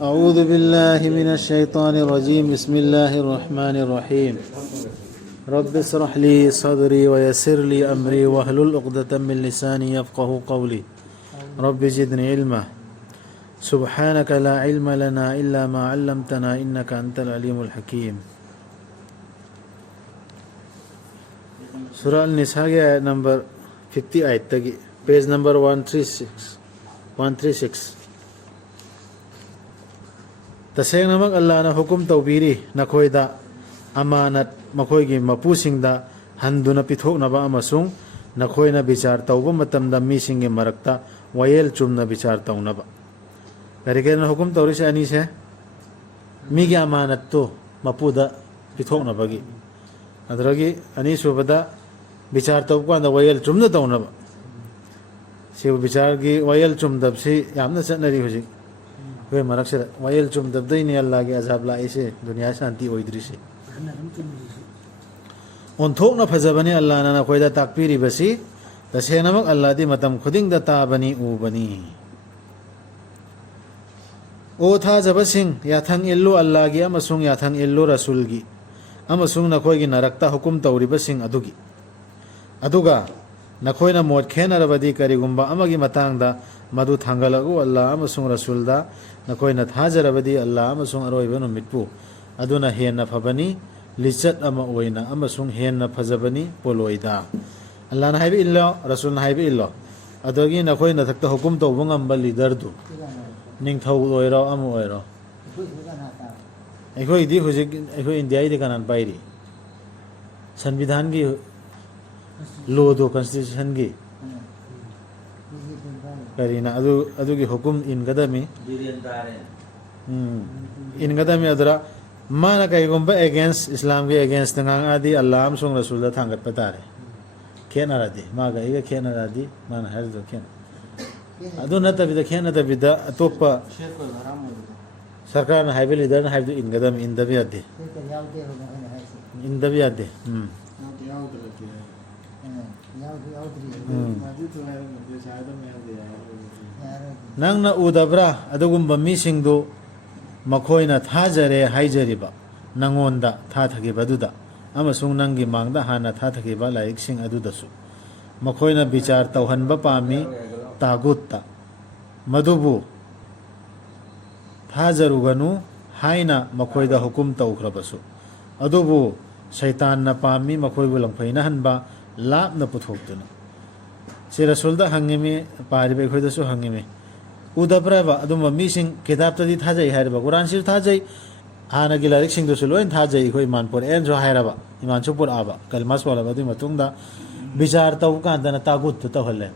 أعوذ بالله من الشيطان الرجيم بسم الله الرحمن الرحيم رب اشرح لي صدري ويسر لي أمري واحلل عقدة من لساني يفقه قولي رب زدني علما سبحانك لا علم لنا إلا ما علمتنا إنك أنت العليم الحكيم سورة النساء نمبر 58 تجي page number 136 तसेंग नमक अल्लाह ना हुकुम तौबीरी नखोइदा अमानत मखोइगी मपुसिंगदा हंदुना पिथोकनबा अमसुंग नखोइना विचार तौबा मतमदा मीसिंगे मरक्ता वयल चुमना विचार तौनबा करिकेना हुकुम तौरिसे अनि से मीगी अमानत तो मपुदा पिथोकनबगी अदरगी अनि सुबदा विचार तौकांदा वयल चुमना तौनबा सिव विचार की वयल चुमदबसी यामना चटनरी हुजिक वे मरक से वयल चुमदबदई अल्लाह के अजाब लाइसे दुनिया शांति ओइद्रिसे ओंथोकना फजबनी अल्लाह ना नखोइदा ताकपीरिबसी तसेनमक अल्लाह दी मतम खुदिंगदा ताबनी उबनी ओ था जबसिंग याथंग इल्लु अल्लाह की अमसुंग याथंग इल्लु रसूल की अमसुंग नखोइगी नरकता हुकुम तौरिबसिंग अदुगी अदुगा नखोइना मोट खेनरबदी करिगुंबा अमगी मतांगदा मधु थांगलगु अल्लाह अमसुंग रसूलदा नखोइना थाजरबदी अल्लाह अमसुंग अरोइबा नुमितपु अदुना हेन्ना फबनी लिज्जत अमा ओइना अमसुंग हेन्ना फजबनी पोलोइदा अल्लाह ना हाइबि इल्लो रसूल ना हाइबि इल्लो अदोगी नखोइना थक्ता हुकुम तौबा ngamba लीडर दु निंगथौ ओइरो अमु ओइरो अखोइदी हुजिक अखोइ इंडिया दि कानान पाइरि संविधान की लो दो कॉन्स्टिट्यूशन की करीना अदुगी हुकुम इनगदमी इनगदमी अदरा माना कईगुंबा अगेंस्ट इस्लाम के अगेंस्ट आदि अल्लाह अमसुंग रसूल थांगत पतारे खेनरादी मागा इगा खेनरादी माना हरदो खेन अदु नतबिदा खेनतबिदा अतोप्पा सरकार ना हाइबे लीडर ना हाइबे इनगदमी इंदबी आदि इंदबी आदि नंगना उदब्रा अदुगुंबा मीसिंगदु मखोइना थाजरे हाइजरिबा नंगोंदा थाथगिबदुदा अमसुंग नंगी मांगदा हाना थाथगिबा लाइकसिंग अदुदसु मखोइना विचार तौहनबा पामी तागुत्ता मधुबु थाजरुगनु हाइना मखोइदा हुकुम तौख्रबसु अदुबु शैतान न पामी मखोइबु लंफैना हनबा लापना पुथोक्तुना से रसूलदा हंगिमी पारिबे खोइदसु हंगिमी उदब्राबा अदुम मीसिंग किताबतदी थाजै हाइरबा कुरान सिर थाजै हानागी लारिक सिंगदसु लोइन थाजै खोइ मानपुर एन जो हाइरबा इमानसुपुर आबा कलमास वालाबा दुइ मतुंगदा विचार तौ कांदना तागुत तहले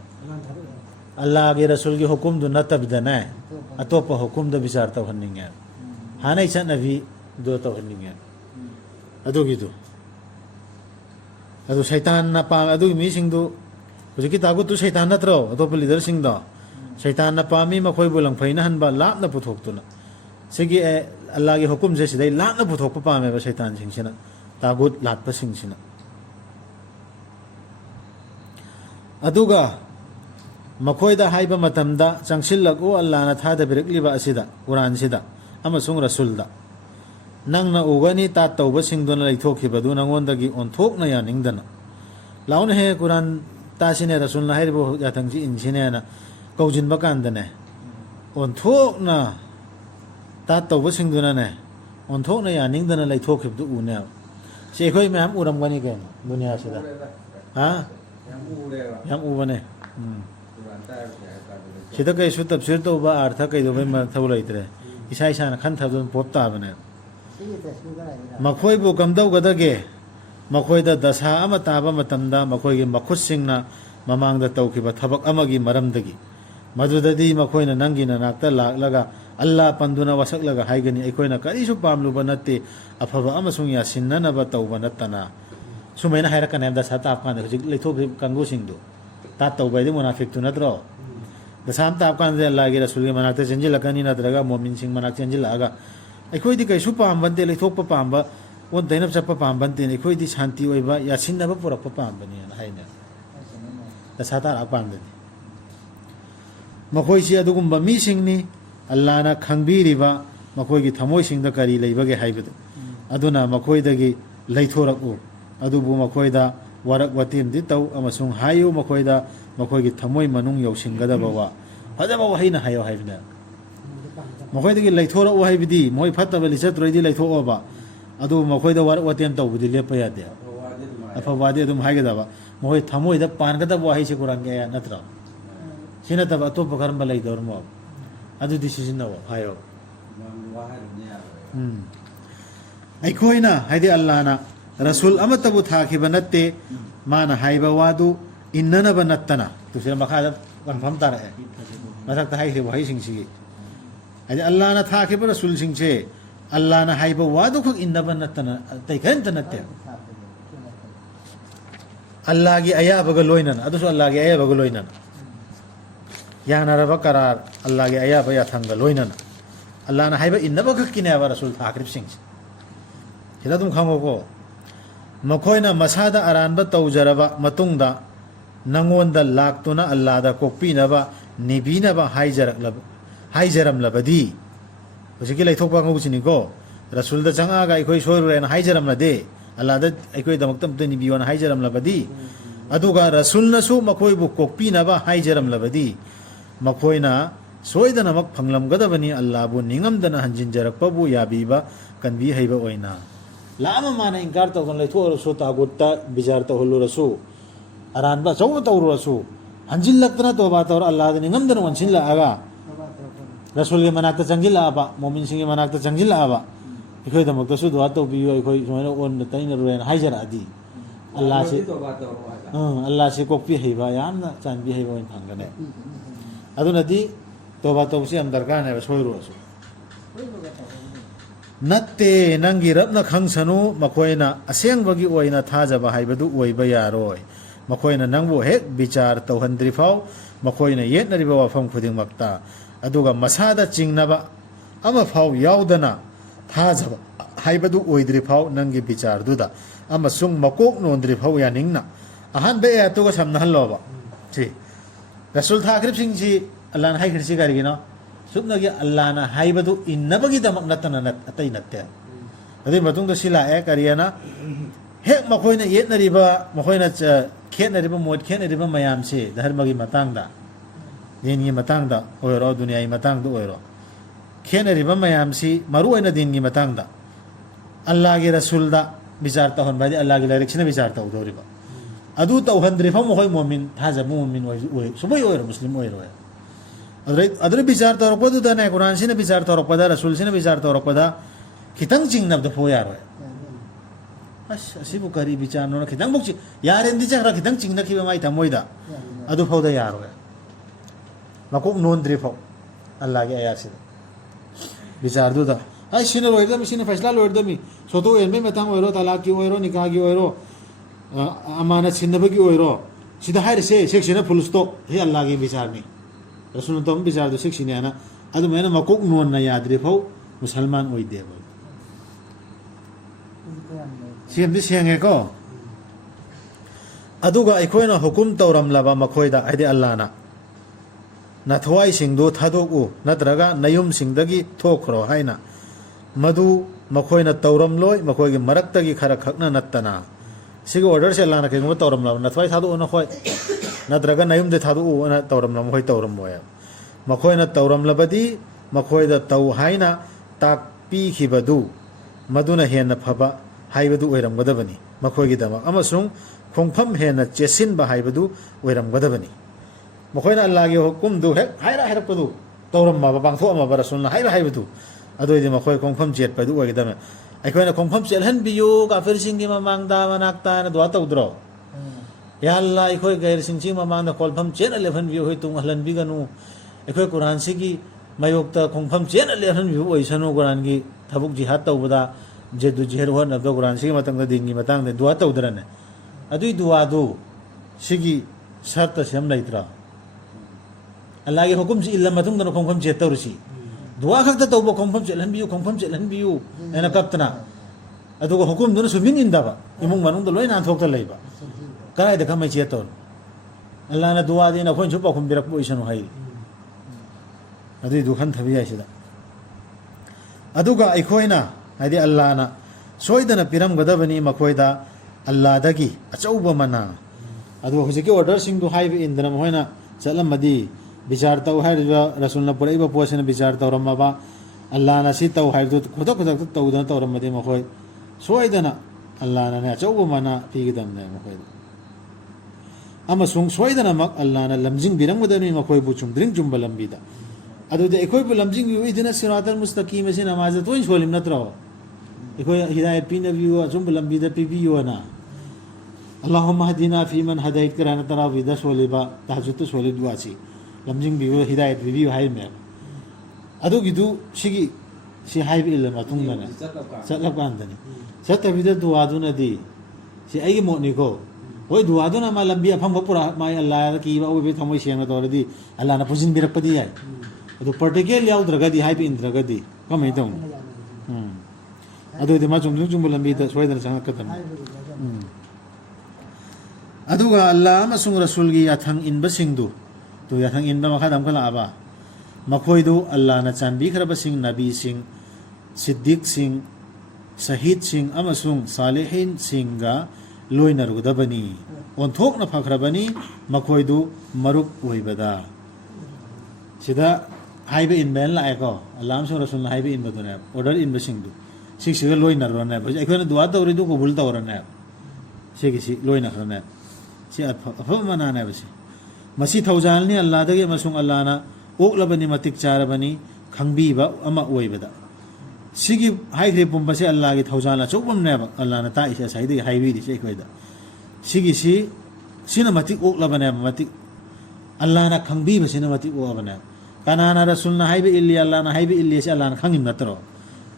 अल्लाह के रसूल की हुकुम दु नतबदना अतोप हुकुम द विचार तहनिंगे हानै चनबी दो तहनिंगे अदुगिदु अदु शैतान ना पाम अदुगी मीसिंगदु हुजिकी तागुत तु शैतान नत्रो अतोप लीडर सिंगदो शैतान ना पामी मखोइबु लंफैना हनबा लापना पुथोक्तुना सिगी अल्लाह की हुकुम जे सिदै लापना पुथोकपा पामेबा शैतान सिंगसिना तागुत लाटपा सिंगसिना अदुगा मखोइदा हाइबा मतमदा चंगसिलगु अल्लाह ना थादबिरकलिबा असिदा कुरान सिदा अमसुंग रसूलदा नंगना उगनी ता तौबा सिंगदुना लैथोखिबदु नंगोंदगी ओंथोकना यानिंगदना लाउन हे कुरान तासिने रसूलना हाइबो याथंगजी इनसिनेना कौजिनबा कांदने ओंथोकना ता तौबा सिंगदुना ने ओंथोकना यानिंगदना लैथोखिबदु उने से खोइ मैम उरमगनी के दुनिया सिदा हां याम उबने सिदा कैसु तफसीर तौबा अर्थ कैदोबै मथौ लैत्रे इसा इसाना खनथादुन पोपताबने मखोइबु कमदौगदगे मखोइदा दशा अमा ताबा मतमदा मखोइगी मखुसिंगना ममांगदा तौखिबा थबक अमगी मरमदगी मदुददी मखोइना नंगी नाकता लाकलगा अल्लाह पंदुना वसकलगा हाइगनी अखोइना करिसु पामलुबा नत्ते अफबा अमसुंग यासिन्ननबा तौबा नत्तना सुमैना हाइरकने दशा तापकान हुजिक लेथोग्रि कंगुसिंगदु ता तौबाइदि मुनाफिक तु नत्रो दशाम तापकान अल्लाह के रसूल के मनाकता चेंजिलकनी नत्रगा मोमिन सिंग मनाक चेंजिलगा अखोइदी कैसु पामबंते लेथोकपा पामबा ओन दैनब चप्पा पामबंते अखोइदी शांति ओइबा यासिन्नबा पुरकपा पामबनी हाइना दशा तारा पामदनी मखोइसी अदुगुंबा मीसिंगनी अल्लाह ना खंगबीरिबा ꯃꯈꯣꯏꯒꯤ ꯊꯃꯣꯏꯁꯤꯡꯗ ꯀꯔꯤ ꯂꯩꯕꯒꯦ ꯍꯥꯏꯕꯗꯨ ꯑꯗꯨꯅ ꯃꯈꯣꯏꯗꯒꯤ ꯂꯩꯊꯣꯔꯛꯎ ꯑꯗꯨꯕꯨ ꯃꯈꯣꯏꯗ ꯋꯥꯔꯛ ꯋꯥꯇꯦꯝꯗꯤ ꯇꯧ ꯑꯃꯁꯨꯡ ꯍꯥꯏꯌꯨ ꯃꯈꯣꯏꯗ ꯃꯈꯣꯏꯒꯤ ꯊꯃꯣꯏ ꯃꯅꯨꯡ ꯌꯧꯁꯤꯟꯒꯗꯕ ꯋꯥ ꯐꯖꯕ ꯋꯥꯍꯩꯅ ꯍꯥꯏꯌꯣ ꯍꯥꯏꯕꯅꯦ ꯃꯈꯣꯏꯗꯒꯤ ꯂꯩꯊꯣꯔꯛꯎ ꯍꯥꯏꯕꯗꯤ ꯃꯈꯣꯏ ꯐꯠꯇꯕ ꯂꯤꯆꯠꯇ꯭ꯔꯗꯤ ꯂꯩꯊꯣꯛꯑꯣꯕ ꯑꯗꯨ ꯃꯈꯣꯏꯗ ꯋꯥꯔꯛ ꯋꯥꯇꯦꯝ ꯇꯧꯕꯗꯤ ꯂꯦꯞꯄ ꯌꯥꯗꯦ ꯑꯐꯕ ꯋꯥꯗꯤ ꯑꯗꯨꯝ ꯍꯥꯏꯒꯗꯕ ꯃꯈꯣꯏ ꯊꯃꯣꯏꯗ ꯄꯥꯟꯒꯗꯕ ꯋꯥꯍꯩꯁꯦ ꯀꯨꯔꯥꯟꯒꯤ ꯑꯌꯥꯠ ꯅꯠꯇ꯭ꯔꯣ ꯁꯤ ꯅꯠꯇꯕ ꯑꯇꯣꯞꯄ ꯀꯔꯝꯕ ꯂꯩꯗꯧꯔꯃꯣ ꯑꯗꯨꯗꯤ ꯁꯤꯖꯤꯟꯅꯧ ꯍꯥꯏꯌꯣ ꯑꯩꯈꯣꯏꯅ ꯍꯥꯏꯗꯤ ꯑꯜꯂꯥꯍꯅ ꯔꯁꯨꯜ ꯑꯃꯠꯇꯕꯨ ꯊꯥꯈꯤꯕ ꯅꯠꯇꯦ ꯃꯥꯅ ꯍꯥꯏꯕ ꯋꯥꯗꯨ ꯏꯟꯅꯅꯕ ꯅꯠꯇꯅ ꯇꯨꯁꯤꯗ ꯃꯈꯥꯗ ꯀꯟꯐꯝ ꯇꯥꯔꯛꯑꯦ ꯃꯊꯛꯇ ꯍꯥꯏꯈꯤꯕ ꯋꯥꯍꯩꯁꯤꯡꯁꯤꯒꯤ ꯍꯥꯏꯗꯤ ꯑꯜꯂꯥꯍꯅ ꯊꯥꯈꯤꯕ ꯔꯁꯨꯜꯁꯤꯡꯁꯦ ꯑꯜꯂꯥꯍꯅ ꯍꯥꯏꯕ ꯋꯥꯗꯨꯈꯛ ꯏꯟꯅꯕ ꯅꯠꯇꯅ ꯑꯇꯩ ꯀꯔꯤꯝꯇ ꯅꯠꯇꯦ ꯑꯜꯂꯥꯍꯒꯤ ꯑꯌꯥꯕꯒ ꯂꯣꯏꯅꯅ ꯑꯗꯨꯁꯨ ꯑꯜꯂꯥꯍꯒꯤ ꯑꯌꯥꯕꯒ ꯂꯣꯏꯅꯅ ꯌꯥꯅꯔꯕ ꯀꯔꯥꯔ ꯑꯜꯂꯥꯍꯒꯤ ꯑꯌꯥꯕ ꯌꯥꯊꯪꯒ ꯂꯣꯏꯅꯅ ꯑꯜꯂꯥꯍꯅ ꯍꯥꯏꯕ ꯏꯟꯅꯕ ꯈꯛꯀꯤꯅꯦꯕ ꯔꯁꯨꯜ ꯊꯥꯈ꯭ꯔꯤꯕꯁꯤꯡꯁꯦ ꯁꯤꯗ ꯑꯗꯨꯝ ꯈꯪꯉꯣꯀꯣ ꯃꯈꯣꯏꯅ ꯃꯁꯥꯗ ꯑꯔꯥꯟꯕ ꯇꯧꯖꯔꯕ ꯃꯇꯨꯡꯗ ꯅꯪꯉꯣꯟꯗ ꯂꯥꯛꯇꯨꯅ ꯑꯜꯂꯥꯍꯗ ꯀꯣꯛꯄꯤꯅꯕ ꯅꯤꯕꯤꯅꯕ ꯍꯥꯏꯖꯔꯝꯂꯕꯗꯤ ꯍꯧꯖꯤꯛꯀꯤ ꯂꯩꯊꯣꯛꯄ ꯀꯥꯡꯕꯨꯁꯤꯅꯤꯀꯣ ꯔꯁꯨꯜꯗ ꯆꯪꯉꯛꯑꯒ ꯑꯩꯈꯣꯏ ꯁꯣꯏꯔꯨꯔꯦꯅ ꯍꯥꯏꯖꯔꯝꯂꯗꯤ ꯑꯜꯂꯥꯍꯗ ꯑꯩꯈꯣꯏꯗꯃꯛꯇ ꯑꯝꯇ ꯅꯤꯕꯤꯌꯣꯅ ꯍꯥꯏꯖꯔꯝꯂꯕꯗꯤ ꯑꯗꯨꯒ ꯔꯁꯨꯜꯅꯁꯨ ꯃꯈꯣꯏꯕꯨ ꯀꯣꯛꯄꯤꯅꯕ ꯍꯥꯏꯖꯔꯝꯂꯕꯗꯤ ꯃꯈꯣꯏꯅ ꯁꯣꯏꯗꯅꯃꯛ ꯐꯪꯂꯝꯒꯗꯕꯅꯤ ꯑꯜꯂꯥꯍꯕꯨ ꯅꯤꯡꯉꯝꯗꯅ ꯍꯟꯖꯤꯟꯖꯔꯛꯄꯕꯨ ꯌꯥꯕꯤꯕ ꯀꯟꯕꯤ ꯍꯩꯕ ꯑꯣꯏꯅ ꯂꯥꯛꯑꯃ ꯃꯥꯅ ꯏꯟꯀꯥꯔ ꯇꯧꯗꯅ ꯂꯩꯊꯣꯛꯎꯔꯁꯨ ꯇꯥꯒꯨꯠꯇ ꯕꯤꯖꯥꯔ ꯇꯧꯍꯜꯂꯨꯔꯁꯨ ꯑꯔꯥꯟꯕ ꯑꯆꯧꯕ ꯇꯧꯔꯨꯔꯁꯨ ꯍꯟꯖꯤꯜꯂꯛꯇꯅ ꯇꯣꯕꯥ ꯇꯧꯔ ꯑꯜꯂꯥꯍꯗ ꯅꯤꯡꯉꯝꯗꯅ ꯑꯣꯟꯁꯤꯜꯂꯛꯑꯒ ꯔꯁꯨꯜꯒꯤ ꯃꯅꯥꯛꯇ ꯆꯪꯁꯤꯜꯂꯛꯑꯕ ꯃꯣꯃꯤꯟꯁꯤꯡꯒꯤ ꯃꯅꯥꯛꯇ ꯆꯪꯁꯤꯜꯂꯛꯑꯕ ꯑꯩꯈꯣꯏꯗꯃꯛꯇꯁꯨ ꯗꯨઆ ꯇꯧꯕꯤꯌꯨ ꯑꯩꯈꯣꯏ ꯁꯨꯃꯥꯏꯅ ꯑꯣꯟꯅ ꯇꯩꯅꯔꯨꯔꯦꯅ ꯍꯥꯏꯖꯔꯛꯑꯗꯤ ꯑꯜꯂꯥꯍꯁꯤ ꯀꯣꯛꯄꯤ ꯍꯩꯕ ꯌꯥꯝꯅ ꯆꯥꯟꯕꯤ ꯍꯩꯕ ꯑꯣꯏꯅ ꯐꯪꯒꯅꯤ ꯑꯗꯨꯅꯗꯤ ꯇꯣꯕꯥ ꯇꯧꯕꯁꯤ ꯌꯥꯝ ꯗꯔꯀꯥꯔꯅꯦꯕ ꯁꯣꯏꯔꯨꯔꯁꯨ ꯅꯠꯇꯦ ꯅꯪꯒꯤ ꯔꯕꯅ ꯈꯪꯁꯅꯨ ꯃꯈꯣꯏꯅ ꯑꯁꯦꯡꯕꯒꯤ ꯑꯣꯏꯅ ꯊꯥꯖꯕ ꯍꯥꯏꯕꯗꯨ ꯑꯣꯏꯕ ꯌꯥꯔꯣꯏ ꯃꯈꯣꯏꯅ ꯅꯪꯕꯨ ꯍꯦꯛ ꯕꯤꯆꯥꯔ ꯇꯧꯍꯟꯗ꯭ꯔꯤꯐꯥꯎ ꯃꯈꯣꯏꯅ ꯌꯦꯠꯅꯔꯤꯕ ꯋꯥꯐꯝ ꯈꯨꯗꯤꯡꯃꯛꯇ ꯑꯗꯨꯒ ꯃꯁꯥꯗ ꯆꯤꯡꯅꯕ ꯑꯃꯐꯥꯎ ꯌꯥꯎꯗꯅ ꯊꯥꯖꯕ ꯍꯥꯏꯕꯗꯨ ꯑꯣꯏꯗ꯭ꯔꯤꯐꯥꯎ ꯅꯪꯒꯤ ꯕꯤꯆꯥꯔꯗꯨꯗ ꯑꯃꯁꯨꯡ ꯃꯀꯣꯛ ꯅꯣꯟꯗ꯭ꯔꯤꯐꯥꯎ ꯌꯥꯅꯤꯡꯅ ꯑꯍꯥꯟꯕ ꯑꯦꯌꯥꯠꯇꯨꯒ ꯁꯝꯅꯍꯜꯂꯣꯕ ꯁꯤ ꯔꯁꯨꯜ ꯊꯥꯈ꯭ꯔꯤꯕꯁꯤꯡꯁꯤ ꯑꯜꯂꯥꯍꯅ ꯍꯥꯏꯈ꯭ꯔꯤꯁꯤ ꯀꯔꯤꯒꯤꯅꯣ ꯁꯨꯞꯅꯒꯤ ꯑꯜꯂꯥꯍꯅ ꯍꯥꯏꯕꯗꯨ ꯏꯟꯅꯕꯒꯤꯗꯃꯛ ꯅꯠꯇꯅ ꯑꯇꯩ ꯅꯠꯇꯦ ꯑꯗꯨꯒꯤ ꯃꯇꯨꯡꯗ ꯁꯤ ꯂꯥꯛꯑꯦ ꯀꯔꯤꯑꯅ ꯍꯦꯛ ꯃꯈꯣꯏꯅ ꯌꯦꯠꯅꯔꯤꯕ ꯃꯈꯣꯏꯅ ꯈꯦꯠꯅꯔꯤꯕ ꯃꯣꯠ ꯈꯦꯠꯅꯔꯤꯕ ꯃꯌꯥꯝꯁꯤ ꯙꯔꯃꯒꯤ ꯃꯇꯥꯡꯗ ꯗꯤꯟꯒꯤ ꯃꯇꯥꯡꯗ ꯑꯣꯏꯔꯣ ꯗꯨꯅꯤꯌꯥꯒꯤ ꯃꯇꯥꯡꯗ ꯑꯣꯏꯔꯣ ꯈꯦꯠꯅꯔꯤꯕ ꯃꯌꯥꯝꯁꯤ ꯃꯔꯨꯑꯣꯏꯅ ꯗꯤꯟꯒꯤ ꯃꯇꯥꯡꯗ ꯑल्लाहꯒꯤ रसूलदा विचार तौहनबा अल्लाहगी लाइरिक्सिना विचार तौदौरिबा अदु तौहनद्रिफाव मखोय मोमिन थाजब मोमिन ओय सुबोय ओय मुस्लिम ओय रोय अदरे विचार तौरपदुदाने कुरान सिना विचार तौरपदा रसूल सिना विचार तौरपदा खितंग चिंगनबद फो यारोय असिबु करी विचार नो खितंग मुक्चि यारेंदि जगरा खितंग चिंगनखिबा माइ थमोयदा अदु फौदा यारोय मकोक नोंद्रिफाव अल्लाहगी आयासिदा विचार दुदा आई सिने लोइदमी सिने फैसला लोइदमी सोतो एनमे मतंग ओइरो तलाक की ओइरो निकाह की ओइरो अमानत सिनबगी ओइरो सिदा हाइरसे सेक्सिना फुल स्टॉप हे अल्लाह की विचार नि रसूल तम विचार दो सेक्सिने आना अदु मैंने मकोक नोन ना याद्रि फौ मुसलमान ओइदे बो सिमदि सेंगे को अदुगा अखोइना हुकुम तौरमलाबा मखोइदा आइदे अल्लाहना नथवाई सिंगदो थादोकु नत्रगा नयुम सिंगदगी थोखरो हाइना मधु मखोइना तौरमलोय मखोइगी मरक्तगी खरा खकना नत्तना सिगो ऑर्डर से अल्लाहना केगुम तौरमलाबा नथवाई थादो नखोय नत्रगा नयुम दे थादो ना तौरमलाम होय तौरमोय मखोइना तौरमलबदी मखोइदा तौ हाइना ताकपी खिबदु मधुना हेना फबा हाइबदु ओइरमगदबनी मखोइगी दमा अमसुंग खोंफम हेना चेसिनबा हाइबदु ओइरमगदबनी मखोइना अल्लाहगी हुकुमदु हे हाइरा हाइरपदु तौरमबा बांथोअमबा रसूलना हाइरा हाइबदु अदोइदि मखोइ खोंफम चेटपदु ओइगदमे अखोइना खोंफम चेलहनबियो काफिरसिंगी ममांगदा मनाक्ता ना दुआ तौद्रो या अल्लाह अखोइ गैरसिंगसि ममांगदा कोलफम चेना लेफनबियो होय तुंग हलनबिगनु अखोइ कुरान सिगी मयोक्ता खोंफम चेना लेफनबियो ओइसनु कुरानगी थबुक जिहाद तौबदा जेदु जेहर होन अब्दो कुरान सिगी मतंगदा दिनगी मतंगदा दुआ तौद्रने अदुइ दुआदु सिगी शर्त सेम लैत्रा अल्लाह के हुकुम से इल्ला मतुंग दनो खोंफम चेत तौरसी दुआ खक्ता तौबो खोंफम चेलहनबियो एना कप्तना अदुगा हुकुम दनो सुमिन इंदाबा इमुंग मनुंग लोय नान थोक्ता लैबा कराय दखा मै चेत तौर अल्लाह ना दुआ देना खोइन छु पाखुम बिरक बोइसनु हाइ अदुइ दुखन थबि आइसिदा ꯑꯗꯨꯒ ꯑꯩꯈꯣꯏꯅ ꯍꯥꯏꯗꯤ ꯑꯜꯂꯥꯍꯅ ꯁꯣꯏꯗꯅ ꯄꯤꯔꯝꯒꯗꯕꯅꯤ ꯃꯈꯣꯏꯗ ꯑꯜꯂꯥꯍꯗꯒꯤ ꯑꯆꯧꯕ ꯃꯅꯥ ꯑꯗꯨꯒ ꯍꯧꯖꯤꯛꯀꯤ ꯑꯣꯔꯗꯔꯁꯤꯡꯗꯨ ꯍꯥꯏꯕ ꯏꯟꯗꯅ ꯃꯈꯣꯏꯅ ꯆꯠꯂꯝꯃꯗꯤ ꯕꯤꯆꯥꯔ ꯇꯧ ꯍꯥꯏꯔꯤꯕ ꯔꯁꯨꯜꯅ ꯄꯨꯔꯛꯏꯕ ꯄꯣꯠꯁꯤꯅ ꯕꯤꯆꯥꯔ ꯇꯧꯔꯝꯃꯕ ꯑꯜꯂꯥꯍꯅ ꯁꯤ ꯇꯧ ꯍꯥꯏꯕꯗꯨ ꯈꯨꯗꯛꯇ ꯇꯧꯗꯅ ꯇꯧꯔꯝꯃꯗꯤ ꯃꯈꯣꯏ ꯁꯣꯏꯗꯅ ꯑꯜꯂꯥꯍꯅꯅꯦ ꯑꯆꯧꯕ ꯃꯅꯥ ꯄꯤꯒꯗꯕꯅꯦ ꯃꯈꯣꯏꯗ ꯑꯃꯁꯨꯡ ꯁꯣꯏꯗꯅꯃꯛ ꯑꯜꯂꯥꯍꯅ ꯂꯝꯖꯤꯡꯕꯤꯔꯝꯒꯗꯕꯅꯤ ꯃꯈꯣꯏꯕꯨ ꯆꯨꯝꯗ꯭ꯔꯤꯡ ꯆꯨꯝꯕ ꯂꯝꯕꯤꯗ ꯑꯗꯨꯗꯤ ꯑꯩꯈꯣꯏꯕꯨ ꯂꯝꯖꯤꯡꯕꯤꯌꯨ ꯏꯗꯤꯅ ꯁꯤꯔꯥꯇꯜ ꯃꯨꯁꯇꯀꯤꯝ ꯑꯁꯤ ꯅꯃꯥꯖꯗ ꯇꯣꯏꯅ ꯁꯣꯜꯂꯤꯝ ꯅꯠꯇ꯭ꯔꯣ ꯑꯩꯈꯣꯏ ꯍꯤꯗꯥꯌꯠ ꯄꯤꯅꯕꯤꯌꯨ ꯑꯆꯨꯝꯕ ꯂꯝꯕꯤꯗ ꯄꯤꯕꯤꯌꯨꯅ ꯑꯜꯂꯥꯍꯨꯝꯃ ꯍꯗꯤꯅꯥ ꯐꯤꯃꯟ ꯍꯗꯩꯠ ꯀꯔꯥꯅ ꯇꯔꯥꯋꯤꯗ ꯁꯣꯜꯂꯤꯕ ꯇꯍꯖꯨꯗꯇ ꯁꯣꯜꯂꯤꯕ ꯗꯨꯑꯥꯁꯤ ꯂꯝꯖꯤꯡꯕꯤꯌꯨ ꯍꯤꯗꯥꯌꯠ ꯄꯤꯕꯤꯌꯨ ꯍꯥꯏꯔꯤꯃꯦ ꯑꯗꯨꯒꯤꯗꯨ ꯁꯤ ꯍꯥꯏꯕ ꯏꯜꯂ ꯃꯇꯨꯡꯗꯅꯦ ꯆꯠꯂꯀꯥꯟꯗꯅꯤ ꯆꯠꯇꯕꯤꯗ ꯗꯨꯋꯥꯗꯨꯅꯗꯤ ꯁꯤ ꯑꯩꯒꯤ ꯃꯣꯠꯅꯤꯀꯣ ꯍꯣꯏ ꯗꯨꯋꯥꯗꯨꯅ ꯃꯥ ꯂꯝꯕꯤ ꯑꯐꯪꯕ ꯄꯨꯔꯥ ꯃꯥꯏ ꯑꯜꯂꯥꯍꯗ ꯀꯤꯕ ꯑꯣꯏꯕꯒꯤ ꯊꯃꯣꯏ ꯁꯦꯡꯅ ꯇꯧꯔꯗꯤ ꯑꯜꯂꯥꯍꯅ ꯄꯨꯁꯤꯟꯕꯤꯔꯛꯄꯗꯤ ꯌꯥꯏ ꯑꯗꯨ ꯄꯥꯔꯇꯤꯀꯦꯜ ꯌꯥꯎꯗ꯭ꯔꯒꯗꯤ ꯍꯥꯏꯕ ꯏꯟꯗ꯭ꯔꯒꯗꯤ ꯀꯃꯥꯏꯅ ꯇꯧꯅꯤ ꯑꯗꯨꯗꯤ ꯃꯥ ꯆꯨꯝꯗ꯭ꯔꯤꯡ ꯆꯨꯝꯕ ꯂꯝꯕꯤꯗ ꯁꯣꯏꯗꯅ ꯆꯪꯉꯛꯀꯗꯕꯅꯤ ꯑꯗꯨꯒ ꯑꯜꯂꯥꯍ ꯑꯃꯁꯨꯡ ꯔꯁꯨꯜꯒꯤ ꯌꯥꯊꯪ ꯏꯟꯕꯁꯤꯡꯗꯨ ꯌꯥꯊꯪ ꯏꯟꯕ ꯃꯈꯥꯗ ꯑꯃꯨꯛꯀ ꯂꯥꯛꯑꯕ ꯃꯈꯣꯏꯗꯨ ꯑꯜꯂꯥꯍꯅ ꯆꯥꯟꯕꯤꯈ꯭ꯔꯕꯁꯤꯡ ꯅꯕꯤꯁꯤꯡ ꯁꯤद्दꯤꯛꯁꯤꯡ ꯁꯍꯤꯗꯁꯤꯡ ꯑꯃꯁꯨꯡ ꯁꯥꯂꯤꯍꯤꯟꯁꯤꯡꯒ ꯂꯣꯏꯅꯔꯨꯒꯗꯕꯅꯤ ꯑꯣꯟꯊꯣꯛꯅ ꯐꯈ꯭ꯔꯕꯅꯤ ꯃꯈꯣꯏꯗꯨ ꯃꯔꯨꯞ ꯑꯣꯏꯕꯗ ꯁꯤꯗ ꯍꯥꯏꯕ ꯏꯟꯕꯅ ꯂꯥꯛꯑꯦꯀꯣ ꯑꯜꯂꯥꯍ ꯑꯃꯁꯨꯡ ꯔꯁꯨꯜꯅ ꯍꯥꯏꯕ ꯏꯟꯕꯗꯨꯅꯦꯕ ꯑꯣꯔꯗꯔ ꯏꯟꯕꯁꯤꯡꯗꯨ ꯁꯤꯒ ꯂꯣꯏꯅꯔꯨꯔꯅꯦꯕ ꯍꯧꯖꯤꯛ ꯑꯩꯈꯣꯏꯅ ꯗꯨꯋꯥ ꯇꯧꯔꯤꯗꯨ ꯀꯕꯨꯜ ꯇꯧꯔꯅꯦꯕ ꯁꯤꯒꯤꯁꯤ ꯂꯣꯏꯅꯈ꯭ꯔꯅꯦꯕ ꯁꯤ ꯑꯐꯕ ꯃꯅꯥꯅꯦꯕ ꯃꯁꯤ ꯊꯧꯖꯥꯜꯅꯤ ꯑꯜꯂꯥꯍꯗꯒꯤ ꯑꯃꯁꯨꯡ ꯑꯜꯂꯥꯍꯅ ꯑꯣꯛꯂꯕꯅꯤ ꯃꯇꯤꯛ ꯆꯥꯔꯕꯅꯤ ꯈꯪꯕꯤꯕ ꯑꯃ ꯑꯣꯏꯕꯗ ꯁꯤꯒꯤ ꯍꯥꯏꯈ꯭ꯔꯤꯕ ꯄꯨꯝꯕꯁꯦ ꯑꯜꯂꯥꯍꯒꯤ ꯊꯧꯖꯥꯜ ꯑꯆꯧꯕ ꯑꯃꯅꯦꯕ ꯑꯜꯂꯥꯍꯅ ꯇꯥꯛꯏꯁꯦ ꯉꯁꯥꯏꯗꯒꯤ ꯍꯥꯏꯕꯤꯔꯤꯁꯦ ꯑꯩꯈꯣꯏꯗ ꯁꯤꯅ ꯃꯇꯤꯛ ꯑꯣꯛꯂꯕꯅꯦꯕ ꯃꯇꯤꯛ ꯑꯜꯂꯥꯍꯅ ꯈꯪꯕꯤꯕꯁꯤꯅ ꯃꯇꯤꯛ ꯑꯣꯛꯑꯕꯅꯦꯕ ꯀꯅꯥꯅ ꯔꯁꯨꯜꯅ ꯍꯥꯏꯕ ꯏꯜꯂꯤ ꯑꯜꯂꯥꯍꯅ ꯍꯥꯏꯕ ꯏꯜꯂꯤ ꯑꯁꯤ ꯑꯜꯂꯥꯍꯅ ꯈꯪꯉꯤꯝ ꯅꯠꯇ꯭ꯔꯣ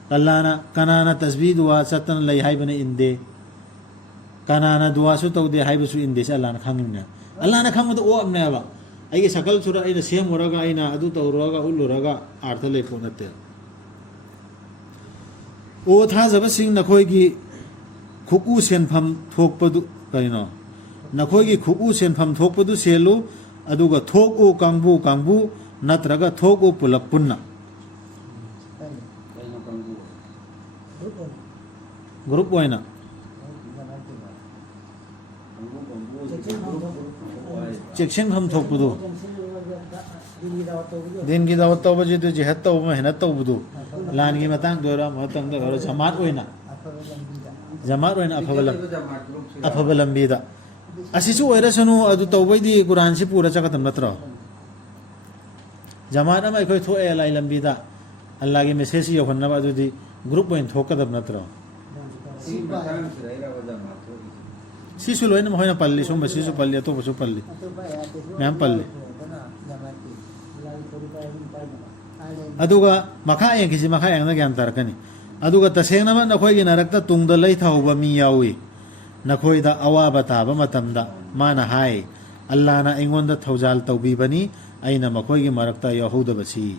ꯀꯅꯥꯅ ꯇꯁꯕꯤ ꯗꯨꯋꯥ ꯆꯠꯇꯅ ꯂꯩ ꯍꯥꯏꯕꯅ ꯏꯟꯗꯦ ꯀꯅꯥꯅ ꯗꯨꯋꯥꯁꯨ ꯇꯧꯗꯦ ꯍꯥꯏꯕꯁꯨ ꯏꯟꯗꯦ ꯁꯤ ꯑꯜꯂꯥꯍꯅ ꯈꯪꯉꯤꯝꯅꯦ ꯑꯜꯂꯥꯍꯅ ꯈꯪꯕꯗ ꯑꯣꯛꯑꯕꯅꯦꯕ ꯑꯩꯒꯤ ꯁꯀꯜꯁꯨꯗ ꯑꯩꯅ ꯁꯦꯝꯃꯨꯔꯒ ꯑꯩꯅ ꯑꯗꯨ ꯇꯧꯔꯨꯔꯒ ꯎꯠꯂꯨꯔꯒ ꯑꯥꯔꯊ ꯂꯩ ꯄꯣꯠ ꯅꯠꯇꯦ ꯑꯣ ꯊꯥꯖꯕꯁꯤꯡ ꯅꯈꯣꯏꯒꯤ ꯈꯨꯛꯎ ꯁꯦꯟꯐꯝ ꯊꯣꯛꯄꯗꯨ ꯀꯔꯤꯅꯣ ꯅꯈꯣꯏꯒꯤ ꯈꯨꯛꯎ ꯁꯦꯟꯐꯝ ꯊꯣꯛꯄꯗꯨ ꯁꯦꯜꯂꯨ ꯑꯗꯨꯒ ꯊꯣꯛꯎ ꯀꯥꯡꯕꯨ ꯅꯠꯇ꯭ꯔꯒ ꯊꯣꯛꯎ ꯄꯨꯂꯞ ꯄꯨꯟꯅ ꯒ꯭ꯔꯨꯞ ꯑꯣꯏꯅ ꯆꯦꯛꯁꯤꯟꯐꯝ ꯊꯣꯛꯄꯗꯨ ꯗꯤꯟꯒꯤ ꯗꯥꯋꯠ ꯇꯧꯕꯁꯤꯗ ꯖꯤꯍad ꯇꯧꯕ ꯃꯦꯍꯅꯠ ꯇꯧꯕꯗꯨ ꯂꯥꯟꯒꯤ ꯃꯇꯥꯡꯗ ꯑꯣꯏꯔꯣ ꯃꯇꯝꯗ ꯑꯣꯏꯔꯣ ꯖꯃꯥꯠ ꯑꯣꯏꯅ ꯑꯐꯕ ꯂꯝꯕꯤꯗ ꯑꯁꯤꯁꯨ ꯑꯣꯏꯔꯁꯅꯨ ꯑꯗꯨ ꯇꯧꯕꯩꯗꯤ ꯀꯨꯔꯥꯟꯁꯤ ꯄꯨꯔ ꯆꯠꯀꯗꯕ ꯅꯠꯇ꯭ꯔꯣ ꯖꯃꯥꯠ ꯑꯃ ꯑꯩꯈꯣꯏ ꯊꯣꯛꯑꯦ ꯂꯥꯏ ꯂꯝꯕꯤꯗ ꯑꯜꯂꯥꯍꯒꯤ ꯃꯦꯁꯦꯖꯁꯤ ꯌꯧꯍꯟꯅꯕ ꯑꯗꯨꯗꯤ ꯒ꯭ꯔꯨꯞ ꯑꯣꯏꯅ ꯊꯣꯛꯀꯗꯕ ꯅꯠꯇ꯭ꯔꯣ ꯁꯤꯁꯨ ꯂꯣꯏꯅ ꯃꯈꯣꯏꯅ ꯄꯜꯂꯤ ꯁꯨꯝꯕ ꯁꯤꯁꯨ ꯄꯜꯂꯤ ꯑꯇꯣꯞꯄꯁꯨ ꯄꯜꯂꯤ ꯃꯌꯥꯝ ꯄꯜꯂꯤ ꯑꯗꯨꯒ ꯃꯈꯥ ꯌꯦꯡꯈꯤꯁꯤ ꯃꯈꯥ ꯌꯦꯡꯅ ꯒ꯭ꯌꯥꯟ ꯇꯥꯔꯛꯀꯅꯤ ꯑꯗꯨꯒ ꯇꯁꯦꯡꯅꯃꯛ ꯅꯈꯣꯏꯒꯤ ꯅꯔꯛꯇ ꯇꯨꯡꯗ ꯂꯩ ꯊꯍꯧꯕ ꯃꯤ ꯌꯥꯎꯏ ꯅꯈꯣꯏꯗ ꯑꯋꯥꯕ ꯇꯥꯕ ꯃꯇꯝꯗ ꯃꯥꯅ ꯍꯥꯏ ꯑꯜꯂꯥꯍꯅ ꯑꯩꯉꯣꯟꯗ ꯊꯧꯖꯥꯜ ꯇꯧꯕꯤꯕꯅꯤ ꯑꯩꯅ ꯃꯈꯣꯏꯒꯤ ꯃꯔꯛꯇ ꯌꯥꯎꯍꯧꯗꯕꯁꯤ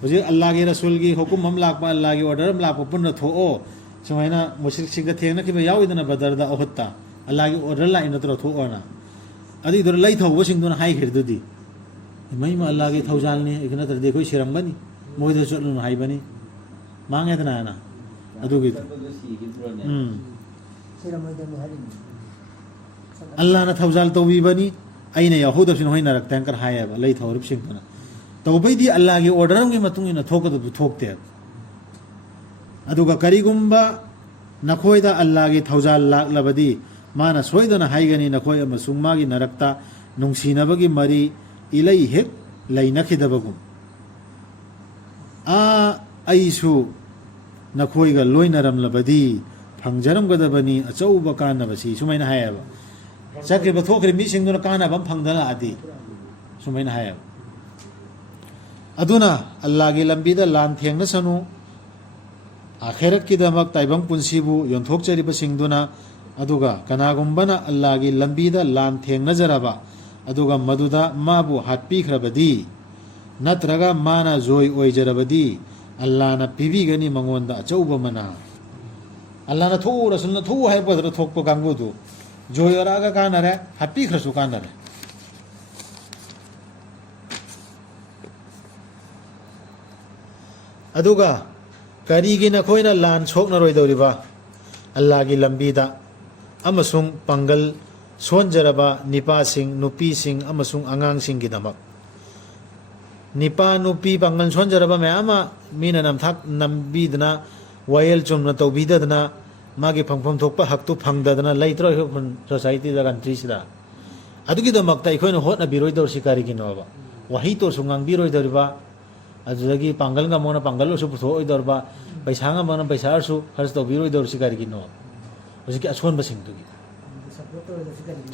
ꯍꯧꯖꯤꯛ ꯑꯜꯂꯥꯍꯒꯤ ꯔꯁꯨꯜꯒꯤ ꯍꯨꯀꯨꯝ ꯑꯃ ꯂꯥꯛꯄ ꯑꯜꯂꯥꯍꯒꯤ ꯑꯣꯔꯗꯔ ꯑꯃ ꯂꯥꯛꯄ ꯄꯨꯟꯅ ꯊꯣꯛꯑꯣ ꯁꯨꯃꯥꯏꯅ ꯃꯨꯁ꯭ꯔꯤꯛꯁꯤꯡꯒ ꯊꯦꯡꯅꯈꯤꯕ ꯌꯥꯎꯏꯗꯅ ꯕꯗꯔꯗ ꯑꯍꯨꯠꯇ ꯑꯜꯂꯥꯍꯒꯤ ꯑꯣꯔꯗꯔ ꯂꯥꯛꯏ ꯅꯠꯇ꯭ꯔꯣ ꯊꯣꯛꯑꯣꯅ ꯑꯗꯨꯏꯗꯨꯅ ꯂꯩ ꯊꯧꯕꯁꯤꯡꯗꯨꯅ ꯍꯥꯏꯈ꯭ꯔꯤꯗꯨꯗꯤ ꯃꯩꯃ ꯑꯜꯂꯥꯍꯒꯤ ꯊꯧꯖꯥꯜꯅꯤ ꯑꯩꯈꯣꯏ ꯅꯠꯇ꯭ꯔꯗꯤ ꯑꯩꯈꯣꯏ ꯁꯤꯔꯝꯒꯅꯤ ꯃꯣꯏꯗ ꯆꯠꯂꯨꯅ ꯍꯥꯏꯕꯅꯤ ꯃꯥꯡꯉꯦꯗꯅ ꯍꯥꯏꯅ ꯑꯗꯨꯒꯤꯗꯨ ꯑꯜꯂꯥꯍꯅ ꯊꯧꯖꯥꯜ ꯇꯧꯕꯤꯕꯅꯤ ꯑꯩꯅ ꯌꯥꯎꯍꯧꯗꯕꯁꯤ ꯅꯈꯣꯏ ꯅꯔꯛꯇ ꯍꯥꯏꯅ ꯍꯥꯏꯌꯦꯕ ꯂꯩ ꯊꯧꯔꯤꯕꯁꯤꯡꯗꯨꯅ ꯇꯧꯕꯩꯗꯤ ꯑꯜꯂꯥꯍꯒꯤ ꯑꯣꯔꯗꯔ ꯑꯃꯒꯤ ꯃꯇꯨꯡ ꯏꯟꯅ ꯊꯣꯛꯀꯗꯕꯗꯨ ꯊꯣꯛꯇꯦꯕ ꯑꯗꯨꯒ ꯀꯔꯤꯒꯨꯝꯕ ꯅꯈꯣꯏꯗ ꯑꯜꯂꯥꯍꯒꯤ ꯊꯧꯖꯥꯜ ꯂꯥꯛꯂꯕꯗꯤ ꯃꯥꯅ ꯁꯣꯏꯗꯅ ꯍꯥꯏꯒꯅꯤ ꯅꯈꯣꯏ ꯑꯃꯁꯨꯡ ꯃꯥꯒꯤ ꯅꯔꯛꯇ ꯅꯨꯡꯁꯤꯅꯕꯒꯤ ꯃꯔꯤ ꯏꯂꯩ ꯍꯦꯛ ꯂꯩꯅꯈꯤꯗꯕꯒꯨꯝ ꯑꯩꯁꯨ ꯅꯈꯣꯏꯒ ꯂꯣꯏꯅꯔꯝꯂꯕꯗꯤ ꯐꯪꯖꯔꯝꯒꯗꯕꯅꯤ ꯑꯆꯧꯕ ꯀꯥꯟꯅꯕꯁꯤ ꯁꯨꯃꯥꯏꯅ ꯍꯥꯏꯌꯦꯕ ꯆꯠꯈ꯭ꯔꯤꯕ ꯊꯣꯛꯈ꯭ꯔꯤꯕ ꯃꯤꯁꯤꯡꯗꯨꯅ ꯀꯥꯟꯅꯕ ꯑꯃ ꯐꯪꯗꯅ ꯂꯥꯛꯑꯗꯤ ꯁꯨꯃꯥꯏꯅ ꯍꯥꯏꯌꯦꯕ ꯑꯗꯨꯅ ꯑꯜꯂꯥꯍꯒꯤ ꯂꯝꯕꯤꯗ ꯂꯥꯟ ꯊꯦꯡꯅꯁꯅꯨ ꯑꯥꯈꯦꯔꯠꯀꯤꯗꯃꯛ ꯇꯥꯏꯕꯪ ꯄꯨꯟꯁꯤꯕꯨ ꯌꯣꯟꯊꯣꯛꯆꯔꯤꯕꯁꯤꯡꯗꯨꯅ ꯑꯗꯨꯒ ꯀꯅꯥꯒꯨꯝꯕꯅ ꯑꯜꯂꯥꯍꯒꯤ ꯂꯝꯕꯤꯗ ꯂꯥꯟ ꯊꯦꯡꯅꯖꯔꯕ ꯑꯗꯨꯒ ꯃꯗꯨꯗ ꯃꯥꯕꯨ ꯍꯥꯠꯄꯤꯈ꯭ꯔꯕꯗꯤ ꯅꯠꯇ꯭ꯔꯒ ꯃꯥꯅ ꯖꯣꯏ ꯑꯣꯏꯖꯔꯕꯗꯤ ꯑꯜꯂꯥꯍꯅ ꯄꯤꯕꯤꯒꯅꯤ ꯃꯉꯣꯟꯗ ꯑꯆꯧꯕ ꯃꯅꯥ ꯑꯜꯂꯥꯍꯅ ꯊꯣꯛꯎ ꯔꯁꯨꯜꯅ ꯊꯣꯛꯎ ꯍꯥꯏꯕꯗꯨꯗ ꯊꯣꯛꯄ ꯀꯥꯡꯕꯨꯗꯨ ꯖꯣꯏ ꯑꯣꯏꯔꯛꯑꯒ ꯀꯥꯟꯅꯔꯦ ꯍꯥꯠꯄꯤꯈ꯭ꯔꯁꯨ ꯀꯥꯟꯅꯔꯦ ꯑꯗꯨꯒ ꯀꯔꯤꯒꯤ ꯅꯈꯣꯏꯅ ꯂꯥꯟ ꯁꯣꯛꯅꯔꯣꯏꯗꯧꯔꯤꯕ ꯑꯜꯂꯥꯍꯒꯤ ꯂꯝꯕꯤꯗ ꯑꯃꯁꯨꯡ ꯄꯥꯡꯒꯜ ꯁꯣꯟꯖꯔꯕ ꯅꯤꯄꯥꯁꯤꯡ ꯅꯨꯄꯤꯁꯤꯡ ꯑꯃꯁꯨꯡ ꯑꯉꯥꯡꯁꯤꯡꯒꯤꯗꯃꯛ ꯅꯤꯄꯥ ꯅꯨꯄꯤ ꯄꯥꯡꯒꯜ ꯁꯣꯟꯖꯔꯕ ꯃꯌꯥꯝ ꯑꯃ ꯃꯤꯅ ꯅꯝꯊꯥꯛ ꯅꯝꯕꯤꯗꯅ ꯋꯥꯌꯦꯜ ꯆꯨꯝꯅ ꯇꯧꯕꯤꯗꯗꯅ ꯃꯥꯒꯤ ꯐꯪꯐꯝ ꯊꯣꯛꯄ ꯍꯛꯇꯨ ꯐꯪꯗꯗꯅ ꯂꯩꯇ꯭ꯔꯣ ꯁꯣꯁꯥꯏꯇꯤꯗ ꯀꯟꯇ꯭ꯔꯤꯁꯤꯗ ꯑꯗꯨꯒꯤꯗꯃꯛꯇ ꯑꯩꯈꯣꯏꯅ ꯍꯣꯠꯅꯕꯤꯔꯣꯏꯗꯧꯔꯤꯁꯤ ꯀꯔꯤꯒꯤꯅꯣꯕ ꯋꯥꯍꯩꯇꯣꯁꯨ ꯉꯥꯡꯕꯤꯔꯣꯏꯗꯧꯔꯤꯕ ꯑꯗꯨꯗꯒꯤ ꯄꯥꯡꯒꯜ ꯉꯝꯃꯒꯅ ꯄꯥꯡꯒꯜ ꯑꯣꯏꯔꯁꯨ ꯄꯨꯊꯣꯛꯑꯣꯏꯗꯧꯔꯤꯕ ꯄꯩꯁꯥ ꯉꯝꯃꯒꯅ ꯄꯩꯁꯥ ꯑꯣꯏꯔꯁꯨ ꯈꯔꯁꯨ ꯇꯧꯕꯤꯔꯣꯏꯗꯧꯔꯤꯁꯤ ꯀꯔꯤꯒꯤꯅꯣ ꯍꯧꯖꯤꯛꯀꯤ ꯑꯁꯣꯟꯕꯁꯤꯡꯗꯨꯒꯤ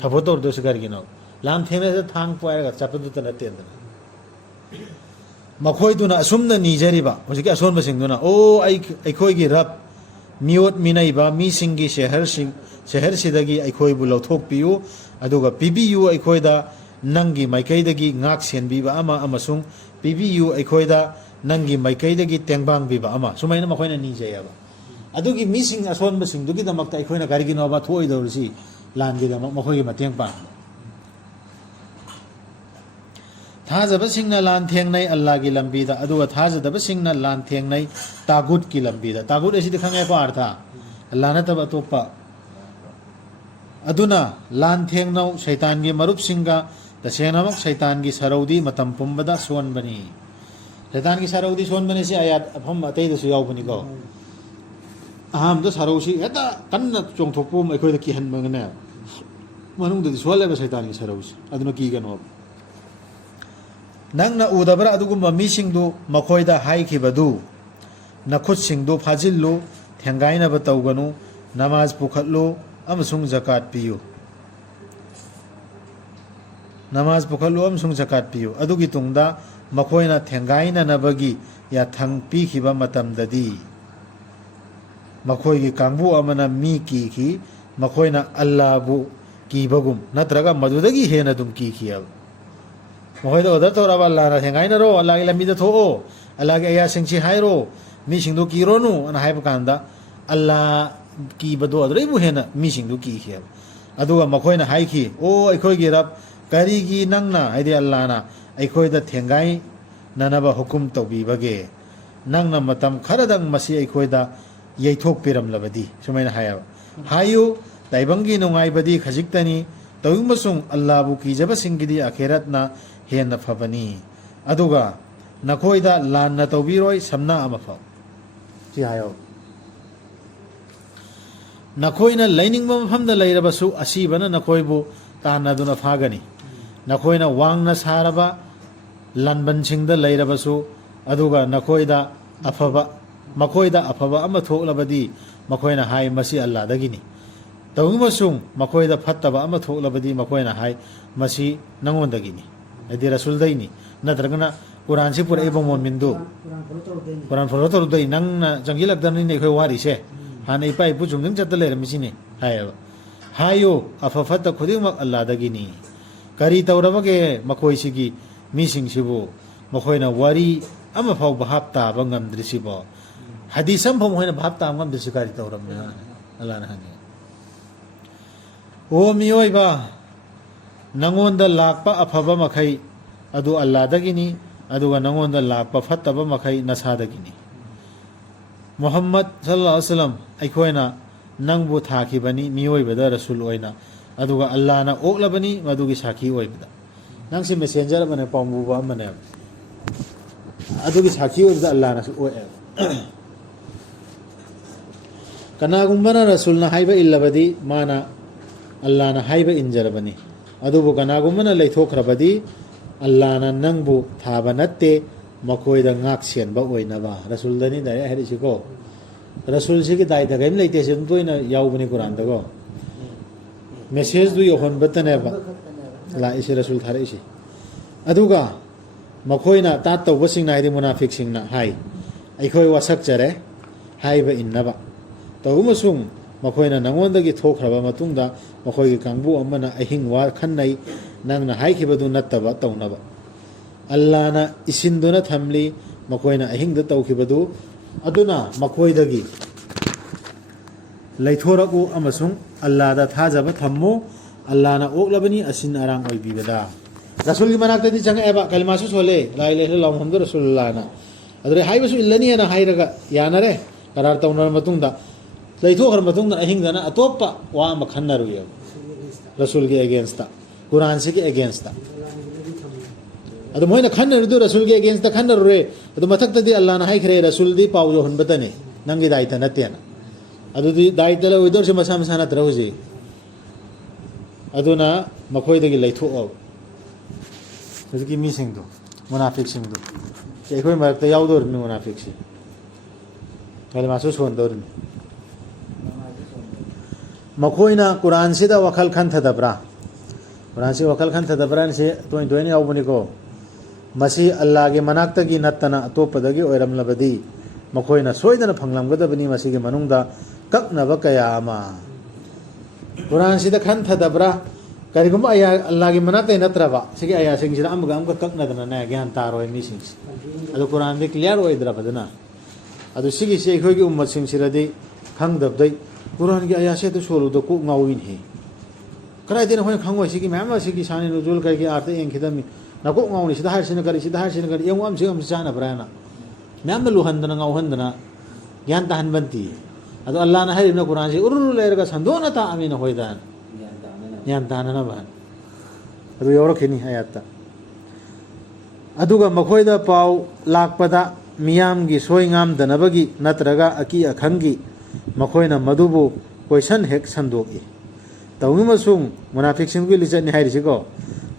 ꯁꯞꯄꯣꯔꯠ ꯇꯧꯔꯗꯧꯔꯤꯁꯤ ꯀꯔꯤꯒꯤꯅꯣ ꯂꯥꯟ ꯊꯦꯡꯅꯁꯤꯗ ꯊꯥꯡ ꯄꯥꯏꯔꯒ ꯆꯠꯄꯗꯨꯇ ꯅꯠꯇꯦꯗꯅ ꯃꯈꯣꯏꯗꯨꯅ ꯑꯁꯨꯝꯅ ꯅꯤꯖꯔꯤꯕ ꯍꯧꯖꯤꯛꯀꯤ ꯑꯁꯣꯟꯕꯁꯤꯡꯗꯨꯅ ꯑꯣ ꯑꯩꯈꯣꯏꯒꯤ ꯔꯕ ꯃꯤꯑꯣꯠ ꯃꯤꯅꯩꯕ ꯃꯤꯁꯤꯡꯒꯤ ꯁꯍꯔꯁꯤꯗꯒꯤ ꯑꯩꯈꯣꯏꯕꯨ ꯂꯧꯊꯣꯛꯄꯤꯌꯨ ꯑꯗꯨꯒ ꯄꯤꯕꯤꯌꯨ ꯑꯩꯈꯣꯏꯗ ꯅꯪꯒꯤ ꯃꯥꯏꯀꯩꯗꯒꯤ ꯉꯥꯛ ꯁꯦꯟꯕꯤꯕ ꯑꯃ ꯑꯃꯁꯨꯡ ꯄꯤꯕꯤꯌꯨ ꯑꯩꯈꯣꯏꯗ ꯅꯪꯒꯤ ꯃꯥꯏꯀꯩꯗꯒꯤ ꯇꯦꯡꯕꯥꯡꯕꯤꯕ ꯑꯃ ꯁꯨꯃꯥꯏꯅ ꯃꯈꯣꯏꯅ ꯅꯤꯖꯩꯑꯕ ꯑꯗꯨꯒꯤ ꯃꯤꯁꯤꯡ ꯑꯁꯣꯟꯕꯁꯤꯡꯗꯨꯒꯤꯗꯃꯛꯇ ꯑꯩꯈꯣꯏꯅ ꯀꯔꯤꯒꯤꯅꯣꯕ ꯊꯣꯛꯑꯣꯏꯗꯧꯔꯤꯁꯤ ꯂꯥꯟꯒꯤꯗꯃꯛ ꯃꯈꯣꯏꯒꯤ ꯃꯇꯦꯡ ꯄꯥꯡꯕ ꯊꯥꯖꯕꯁꯤꯡꯅ ꯂꯥꯟ ꯊꯦꯡꯅꯩ ꯑꯜꯂꯥꯍꯒꯤ ꯂꯝꯕꯤꯗ ꯑꯗꯨꯒ ꯊꯥꯖꯗꯕꯁꯤꯡꯅ ꯂꯥꯟ ꯊꯦꯡꯅꯩ ꯇꯥꯒꯨꯠꯀꯤ ꯂꯝꯕꯤꯗ ꯇꯥꯒꯨꯠ ꯑꯁꯤꯗꯤ ꯈꯪꯉꯦꯀꯣ ꯑꯥꯔꯊ ꯑꯜꯂꯥꯍ ꯅꯠꯇꯕ ꯑꯇꯣꯞꯄ ꯑꯗꯨꯅ ꯂꯥꯟ ꯊꯦꯡꯅꯧ ꯁꯩꯇꯥꯟꯒꯤ ꯃꯔꯨꯞꯁꯤꯡꯒ ꯇꯁꯦꯡꯅꯃꯛ ꯁꯩꯇꯥꯟꯒꯤ ꯁꯔꯧꯗꯤ ꯃꯇꯝ ꯄꯨꯝꯕꯗ ꯁꯣꯟꯕꯅꯤ ꯁꯩꯇꯥꯟꯒꯤ ꯁꯔꯧꯗꯤ ꯁꯣꯟꯕꯅꯤ ꯁꯤ ꯑꯌꯥꯠ ꯑꯐꯝ ꯑꯇꯩꯗꯁꯨ ꯌꯥꯎꯕꯅꯤꯀꯣ ꯑꯍꯥꯟꯕꯗ ꯁꯔꯧꯁꯤ ꯍꯦꯛꯇ ꯀꯟꯅ ꯆꯣꯡꯊꯣꯛꯄ ꯑꯩꯈꯣꯏꯗ ꯀꯤꯍꯟꯕꯒꯅꯦ ꯃꯅꯨꯡꯗꯗꯤ ꯁꯣꯜꯂꯦꯕ ꯁꯩꯇꯥꯟꯒꯤ ꯁꯔꯧꯁꯤ ꯑꯗꯨꯅ ꯀꯤꯒꯅꯣꯕ ꯅꯪꯅ ꯎꯗꯕ꯭ꯔꯥ ꯑꯗꯨꯒꯨꯝꯕ ꯃꯤꯁꯤꯡꯗꯨ ꯃꯈꯣꯏꯗ ꯍꯥꯏꯈꯤꯕꯗꯨ ꯅꯈꯨꯠꯁꯤꯡꯗꯨ ꯐꯥꯖꯤꯜꯂꯨ ꯊꯦꯡꯒꯥꯏꯅꯕ ꯇꯧꯒꯅꯨ ꯅꯃꯥꯖ ꯄꯨꯈꯠꯂꯨ ꯑꯃꯁꯨꯡ ꯖꯀꯥꯠ ꯄꯤꯌꯨ ꯅꯃꯥꯖ ꯄꯨꯈꯠꯂꯨ ꯑꯃꯁꯨꯡ ꯖꯀꯥꯠ ꯄꯤꯌꯨ ꯑꯗꯨꯒꯤ ꯇꯨꯡꯗ ꯃꯈꯣꯏꯅ ꯊꯦꯡꯒꯥꯏꯅꯅꯕꯒꯤ ꯌꯥꯊꯪ ꯄꯤꯈꯤꯕ ꯃꯇꯝꯗꯗꯤ ꯃꯈꯣꯏꯒꯤ ꯀꯥꯡꯕꯨ ꯑꯃꯅ ꯃꯤ ꯀꯤꯈꯤ ꯃꯈꯣꯏꯅ ꯑꯜꯂꯥꯍꯕꯨ ꯀꯤꯕꯒꯨꯝ ꯅꯠꯇ꯭ꯔꯒ ꯃꯗꯨꯗꯒꯤ ꯍꯦꯟꯅ ꯑꯗꯨꯝ ꯀꯤꯈꯤꯑꯕ ꯃꯈꯣꯏꯗ ꯑꯣꯔꯗꯔ ꯇꯧꯔꯕ ꯑꯜꯂꯥꯍꯅ ꯊꯦꯡꯒꯥꯏꯅꯔꯣ ꯑꯜꯂꯥꯍꯒꯤ ꯂꯝꯕꯤꯗ ꯊꯣꯛꯑꯣ ꯑꯜꯂꯥꯍꯒꯤ ꯑꯌꯥꯁꯤꯡꯁꯤ ꯍꯥꯏꯔꯣ ꯃꯤꯁꯤꯡꯗꯨ ꯀꯤꯔꯣꯅꯨ ꯑꯅ ꯍꯥꯏꯕ ꯀꯥꯟꯗ ꯑꯜꯂꯥꯍ ꯀꯤꯕꯗꯣ ꯑꯗꯨꯗꯩꯕꯨ ꯍꯦꯟꯅ ꯃꯤꯁꯤꯡꯗꯨ ꯀꯤꯈꯤꯑꯕ ꯑꯗꯨꯒ ꯃꯈꯣꯏꯅ ꯍꯥꯏꯈꯤ ꯑꯣ ꯑꯩꯈꯣꯏꯒꯤ ꯔꯕ ꯀꯔꯤꯒꯤ ꯅꯪꯅ ꯍꯥꯏꯗꯤ ꯑꯜꯂꯥꯍꯅ ꯑꯩꯈꯣꯏꯗ ꯊꯦꯡꯒꯥꯏꯅꯅꯕ ꯍꯨꯀꯨꯝ ꯇꯧꯕꯤꯕꯒꯦ ꯅꯪꯅ ꯃꯇꯝ ꯈꯔꯗꯪ ꯃꯁꯤ ꯑꯩꯈꯣꯏꯗ ꯌꯩꯊꯣꯛꯄꯤꯔꯝꯂꯕꯗꯤ ꯁꯨꯃꯥꯏꯅ ꯍꯥꯏꯌꯦꯕ ꯍꯥꯏꯌꯨ ꯇꯥꯏꯕꯪꯒꯤ ꯅꯨꯡꯉꯥꯏꯕꯗꯤ ꯈꯖꯤꯛꯇꯅꯤ ꯇꯧꯏꯕꯁꯨꯡ ꯑꯜꯂꯥꯍꯕꯨ ꯀꯤꯖꯕꯁꯤꯡꯒꯤꯗꯤ ꯑꯈꯦꯔꯠꯅ ꯍꯦꯟꯅ ꯐꯕꯅꯤ ꯑꯗꯨꯒ ꯅꯈꯣꯏꯗ ꯂꯥꯟꯅ ꯇꯧꯕꯤꯔꯣꯏ ꯁꯝꯅ ꯑꯃꯐꯥꯎ ꯁꯤ ꯍꯥꯏꯌꯣ ꯅꯈꯣꯏꯅ ꯂꯩꯅꯤꯡꯕ ꯃꯐꯝꯗ ꯂꯩꯔꯕꯁꯨ ꯑꯁꯤꯕꯅꯅꯈꯣꯏꯕు ꯇꯥꯟꯅꯗꯨꯅ ꯐꯥꯒꯅꯤ ꯅꯈꯣꯏꯅ ꯋꯥꯡꯅ ꯁꯥꯔꯕ ꯂꯥꯟꯕꯟꯁꯤꯡꯗ ꯂꯩꯔꯕꯁꯨ ꯑꯗꯨꯒ ꯃꯈꯣꯏꯗ ꯑꯐꯕ ꯑꯃ ꯊꯣꯛꯂꯕꯗꯤ ꯃꯈꯣꯏꯅ ꯍꯥꯏ ꯃꯁꯤ ꯑꯜꯂꯥꯍꯗꯒꯤꯅꯤ ꯇꯧꯏꯕꯁꯨꯡ ꯃꯈꯣꯏꯗ ꯐꯠꯇꯕ ꯑꯃ ꯊꯣꯛꯂꯕꯗꯤ ꯃꯈꯣꯏꯅ ꯍꯥꯏ ꯃꯁꯤ ꯅꯉꯣꯟꯗꯒꯤꯅꯤ ꯍꯥꯏꯗꯤ ꯔꯁꯨꯜꯗꯩꯅꯤ ꯅꯠꯇ꯭ꯔꯒꯅ ꯀꯨꯔꯥꯟꯁꯤ ꯄꯨꯔꯛꯏꯕ ꯃꯣꯟꯃꯤꯟꯗꯨ ꯀꯨꯔꯥꯟ ꯐꯣꯂꯣ ꯇꯧꯔꯨꯗꯩ ꯅꯪꯅ ꯆꯪꯁꯤꯜꯂꯛꯇꯕꯅꯤꯅ ꯑꯩꯈꯣꯏ ꯋꯥꯔꯤꯁꯦ ꯍꯥꯟꯅ ꯏꯄꯥ ꯏꯄꯨ ꯆꯨꯝꯗꯤꯡ ꯆꯠꯇ ꯂꯩꯔꯝꯃꯤꯁꯤꯅꯤ ꯍꯥꯏꯌꯦꯕ ꯍꯥꯏꯌꯨ ꯑꯐ ꯐꯠꯇ ꯈꯨꯗꯤꯡꯃꯛ ꯑꯜꯂꯥꯍꯗꯒꯤꯅꯤ ꯀꯔꯤ ꯇꯧꯔꯕꯒꯦ ꯃꯈꯣꯏꯁꯤꯒꯤ ꯃꯤꯁꯤꯡꯁꯤꯕꯨ ꯃꯈꯣꯏꯅ ꯋꯥꯔꯤ ꯑꯃꯐꯥꯎ ꯚꯥꯞ ꯇꯥꯕ ꯉꯝꯗ꯭ꯔꯤꯁꯤꯕꯣ ꯍꯗꯤꯁ ꯑꯃꯐꯥꯎ ꯃꯈꯣꯏꯅ ꯚꯥꯞ ꯇꯥꯕ ꯉꯝꯗ꯭ꯔꯤꯁꯤ ꯀꯔꯤ ꯇꯧꯔꯕꯅꯤ ꯑꯜꯂꯥꯍꯅ ꯍꯪꯉꯤ ꯑꯣ ꯃꯤꯑꯣꯏꯕ ꯅꯉꯣꯟꯗ ꯂꯥꯛꯄ ꯑꯐꯕ ꯃꯈꯩ ꯑꯗꯨ ꯑꯜꯂꯥꯍꯗꯒꯤꯅꯤ ꯑꯗꯨꯒ ꯅꯉꯣꯟꯗ ꯂꯥꯛꯄ ꯐꯠꯇꯕ ꯃꯈꯩ ꯅꯁꯥꯗꯒꯤꯅꯤ ꯃꯨꯍꯝꯃꯗ ꯁꯜꯂꯜꯂꯥꯍꯨ ꯑꯂꯩꯍꯤ ꯋꯁꯜꯂꯝ ꯑꯩꯈꯣꯏꯅ ꯅꯪꯕꯨ ꯊꯥꯈꯤꯕꯅꯤ ꯃꯤꯑꯣꯏꯕꯗ ꯔꯁꯨꯜ ꯑꯣꯏꯅ ꯑꯗꯨꯒ ꯑꯜꯂꯥꯍꯅ ꯑꯣꯛꯂꯕꯅꯤ ꯃꯗꯨꯒꯤ ꯁꯥꯈꯤ ꯑꯣꯏꯕꯗ ꯅꯪꯁꯤ ꯃꯦꯁꯦꯟꯖꯔ ꯑꯃꯅꯦ ꯄꯥꯎꯕꯨꯕ ꯑꯃꯅꯦꯕ ꯑꯗꯨꯒꯤ ꯁꯥꯈꯤ ꯑꯣꯏꯕꯗ ꯑꯜꯂꯥꯍꯅꯁꯨ ꯑꯣꯛꯑꯦꯕ ꯀꯅꯥꯒꯨꯝꯕꯅ ꯔꯁꯨꯜꯅ ꯍꯥꯏꯕ ꯏꯜꯂꯕꯗꯤ ꯃꯥꯅ ꯑꯜꯂꯥꯍꯅ ꯍꯥꯏꯕ ꯏꯟꯖꯔꯕꯅꯤ ꯑꯗꯨꯕꯨ ꯀꯅꯥꯒꯨꯝꯕꯅ ꯂꯩꯊꯣꯛꯈ꯭ꯔꯕꯗꯤ ꯑꯜꯂꯥꯍꯅ ꯅꯪꯕꯨ ꯊꯥꯕ ꯅꯠꯇꯦ ꯃꯈꯣꯏꯗ ꯉꯥꯛ ꯁꯦꯟꯕ ꯑꯣꯏꯅꯕ ꯔꯁꯨꯜꯗꯅꯤ ꯗꯥꯏꯔꯦꯛ ꯍꯥꯏꯔꯤꯁꯤꯀꯣ ꯔꯁꯨꯜꯁꯤꯒꯤ ꯗꯥꯏꯇ ꯀꯔꯤꯝ ꯂꯩꯇꯦ ꯁꯤ ꯑꯗꯨꯝ ꯇꯣꯏꯅ ꯌꯥꯎꯕꯅꯤ ꯀꯨꯔꯥꯟꯗꯀꯣ ꯃꯦꯁꯦꯖꯗꯨ ꯌꯧꯍꯟꯕꯇꯅꯦꯕ ꯂꯥꯛꯏꯁꯤ ꯔꯁꯨꯜ ꯊꯥꯔꯛꯏꯁꯤ ꯑꯗꯨꯒ ꯃꯈꯣꯏꯅ ꯇꯥꯠ ꯇꯧꯕꯁꯤꯡꯅ ꯍꯥꯏꯗꯤ ꯃꯨꯅꯥꯐꯤꯛꯁꯤꯡꯅ ꯍꯥꯏ ꯑꯩꯈꯣই ꯋꯥꯁꯛꯆꯔꯦ ꯍꯥꯏꯕ ꯏꯟꯅꯕ ꯇꯧꯕꯁꯨꯡ ꯃꯈꯣꯏꯅ ꯅꯉꯣꯟꯗꯒꯤ ꯊꯣꯛꯈ꯭ꯔꯕ ꯃꯇꯨꯡꯗ ꯃꯈꯣꯏꯒꯤ ꯀꯥꯡꯕꯨ ꯑꯃꯅ ꯑꯍꯤꯡ ꯋꯥ ꯈꯟꯅꯩ ꯅꯪꯅ ꯍꯥꯏꯈꯤꯕꯗꯨ ꯅꯠꯇꯕ ꯇꯧꯅꯕ ꯑꯜꯂꯥꯍꯅ ꯏꯁꯤꯟꯗꯨꯅ ꯊꯝꯂꯤ ꯃꯈꯣꯏꯅ ꯑꯍꯤꯡꯗ ꯇꯧꯈꯤꯕꯗꯨ ꯑꯗꯨꯅ ꯃꯈꯣꯏꯗꯒꯤ ꯂꯩꯊꯣꯔꯛꯎ ꯑꯃꯁꯨꯡ ꯑꯜꯂꯥꯍꯗ ꯊꯥꯖꯕ ꯊꯝꯃꯨ ꯑꯜꯂꯥꯍꯅ ꯑꯣꯛꯂꯕꯅꯤ ꯑꯁꯤꯟ ꯑꯔꯥꯡ ꯑꯣꯏꯕꯤꯕꯗ ꯔꯁꯨꯜꯒꯤ ꯃꯅꯥꯛꯇꯗꯤ ꯆꯪꯉꯛꯑꯦꯕ ꯀꯂꯤꯃꯥꯁꯨ ꯁꯣꯜꯂꯦ ꯂꯥ ꯏꯂꯥꯍ ꯏꯜꯂꯜꯂꯥꯍ ꯃꯨꯍꯝꯃꯗꯨ ꯔꯁꯨꯂꯨꯜꯂꯥꯍꯅ ꯑꯗꯨꯗꯩ ꯍꯥꯏꯕꯁꯨ ꯏꯜꯂꯅꯤꯅ ꯍꯥꯏꯔꯒ ꯌꯥꯅꯔꯦ ꯀꯔꯥꯔ ꯇꯧꯅꯔ ꯃꯇꯨꯡꯗ ꯂꯩꯊꯣꯛꯈ꯭ꯔ ꯃꯇꯨꯡꯗ ꯑꯍꯤꯡꯗꯅ ꯑꯇꯣꯞꯄ ꯋꯥ ꯑꯃ ꯈꯟꯅꯔꯨꯏꯑꯕ ꯔꯁꯨꯜꯒꯤ ꯑꯦꯒꯦꯟꯁꯇ ꯀꯨꯔꯥꯟꯁꯤꯒꯤ ꯑꯦꯒꯦꯟꯁꯇ ꯑꯗꯨ ꯃꯣꯏꯅ ꯈꯟꯅꯔꯨꯗꯨ ꯔꯁꯨꯜꯒꯤ ꯑꯦꯒꯦꯟꯁꯇ ꯈꯟꯅꯔꯨꯔꯦ ꯑꯗꯨ ꯃꯊꯛꯇꯗꯤ ꯑꯜꯂꯥꯍꯅ ꯍꯥꯏꯈ꯭ꯔꯦ ꯔꯁꯨꯜꯗꯤ ꯄꯥꯎ ꯌꯧꯍꯟꯕꯇꯅꯤ ꯅꯪꯒꯤ ꯗꯥꯏꯇ ꯅꯠꯇꯦꯅ ꯑꯗꯨꯗꯤ ꯗꯥꯏꯇ ꯂꯧꯗꯧꯔꯤꯁꯦ ꯃꯁꯥ ꯃꯁꯥ ꯅꯠꯇ꯭ꯔ ꯍꯧꯖꯤꯛ ꯑꯗꯨꯅ ꯃꯈꯣꯏꯗꯒꯤ ꯂꯩꯊꯣꯛꯑꯕ ꯍꯧꯖꯤꯛꯀꯤ ꯃꯤꯁꯤꯡꯗꯣ ꯃꯨꯅꯥꯐꯤꯛꯁꯤꯡꯗꯣ ꯑꯩꯈꯣꯏ ꯃꯔꯛꯇ ꯌꯥꯎꯗꯧꯔꯤꯕꯅꯤ ꯃꯨꯅꯥꯐꯤꯛꯁꯤ ꯀꯂꯃꯥꯁꯨ ꯁꯣꯟꯗꯧꯔꯤꯕꯅꯤ ꯃꯈꯣꯏꯅ ꯀꯨꯔꯥꯟꯁꯤꯗ ꯋꯥꯈꯜ ꯈꯟꯊꯗꯕ꯭ꯔꯥ ꯀꯨꯔꯥꯟꯁꯤ ꯋꯥꯈꯜ ꯈꯟꯊꯗꯕ꯭ꯔꯥꯅꯁꯤ ꯇꯣꯏꯅ ꯇꯣꯏꯅ ꯌꯥꯎꯕꯅꯤꯀꯣ ꯃꯁꯤ ꯑꯜꯂꯥꯍꯒꯤ ꯃꯅꯥꯛꯇꯒꯤ ꯅꯠꯇꯅ ꯑꯇꯣꯞꯄꯗꯒꯤ ꯑꯣꯏꯔꯝꯂꯕꯗꯤ ꯃꯈꯣꯏꯅ ꯁꯣꯏꯗꯅ ꯐꯪꯂꯝꯒꯗꯕꯅꯤ ꯃꯁꯤꯒꯤ ꯃꯅꯨꯡꯗ ꯀꯛꯅꯕ ꯀꯌꯥ ꯑꯃ ꯀꯨꯔꯥꯟꯁꯤꯗ ꯈꯟꯊꯗꯕ꯭ꯔꯥ ꯀꯔꯤꯒꯨꯝꯕ ꯑꯜꯂꯥꯍꯒꯤ ꯃꯅꯥꯛꯇꯒꯤ ꯅꯠꯇ꯭ꯔꯕ ꯁꯤꯒꯤ ꯑꯌꯥꯁꯤꯡꯁꯤꯗ ꯑꯃꯒ ꯀꯛꯅꯗꯅꯅꯦ ꯒ꯭ꯌꯥꯟ ꯇꯥꯔꯣꯏ ꯃꯤꯁꯤꯡꯁꯤ ꯑꯗꯨ ꯀꯨꯔꯥꯟꯗꯤ ꯀ꯭ꯂꯤꯌꯥꯔ ꯑꯣꯏꯗ꯭ꯔꯕꯗꯨꯅ ꯑꯗꯨ ꯁꯤꯒꯤꯁꯤ ꯑꯩꯈꯣꯏꯒꯤ ꯎꯝꯃꯠꯁꯤꯡꯁꯤꯗꯗꯤ ꯈꯪꯗꯕꯗꯩ ꯀꯨꯔꯥꯟꯒꯤ ꯑꯌꯥꯁꯦꯗꯨ ꯁꯣꯜꯂꯨꯗ ꯀꯣꯛ ꯉꯥꯎꯏꯅꯦ ꯀꯗꯥꯏꯗꯩꯅꯣ ꯑꯩꯈꯣꯏꯅ ꯈꯪꯉꯣꯏ ꯁꯤꯒꯤ ꯃꯌꯥꯝ ꯑꯃ ꯁꯤꯒꯤ ꯁꯥꯅꯤ ꯅꯨꯖꯨꯜ ꯀꯩꯒꯤ ꯑꯥꯔꯊ ꯌꯦꯡꯈꯤꯗꯕꯅꯤ ꯅꯀꯣꯛ ꯉꯥꯎꯅꯤ ꯁꯤꯗ ꯍꯥꯏꯔꯤꯁꯤꯅ ꯀꯔꯤ ꯁꯤꯗ ꯍꯥꯏꯔꯤꯁꯤꯅ ꯀꯔꯤ ꯌꯦꯡꯉꯨ ꯑꯃꯁꯤ ꯑꯃꯁꯤ ꯆꯥꯅꯕ꯭ꯔꯥ ꯍꯥꯏꯅ ꯃꯌꯥꯝꯅ ꯂꯨꯍꯟꯗꯅ ꯉꯥꯎꯍꯟꯗꯅ ꯒ꯭ꯌꯥꯟ ꯇꯥꯍꯟꯕꯟꯇꯤ ꯑꯗꯣ ꯑꯜꯂꯥꯍꯅ ꯍꯥꯏꯔꯤꯕꯅ ꯀꯨꯔꯥꯟꯁꯤ ꯎꯔꯨ ꯂꯩꯔꯒ ꯁꯟꯗꯣꯛꯅ ꯇꯥꯛꯑꯃꯤꯅ ꯍꯣꯏꯗ ꯒ꯭ꯌꯥꯟ ꯇꯥꯅꯅꯕ ꯑꯗꯨ ꯌꯧꯔꯛꯈꯤꯅꯤ ꯑꯌꯥꯠꯇ ꯑꯗꯨꯒ ꯃꯈꯣꯏꯗ ꯄꯥꯎ ꯂꯥꯛꯄꯗ ꯃꯤꯌꯥꯝꯒꯤ ꯁꯣꯏ ꯉꯥꯝꯗꯅꯕꯒꯤ ꯅꯠꯇ꯭ꯔꯒ ꯑꯀꯤ ꯑꯈꯪꯒꯤ ꯃꯈꯣꯏꯅ ꯃꯗꯨꯕꯨ ꯀꯣꯏꯁꯟ ꯍꯦꯛ ꯁꯟꯗꯣꯛꯏ ꯇꯧꯅꯤꯡꯕꯁꯨꯡ ꯃꯨꯅꯥꯐꯤꯛꯁꯤꯡꯒꯤ ꯂꯤꯆꯠꯅꯤ ꯍꯥꯏꯔꯤꯁꯤꯀꯣ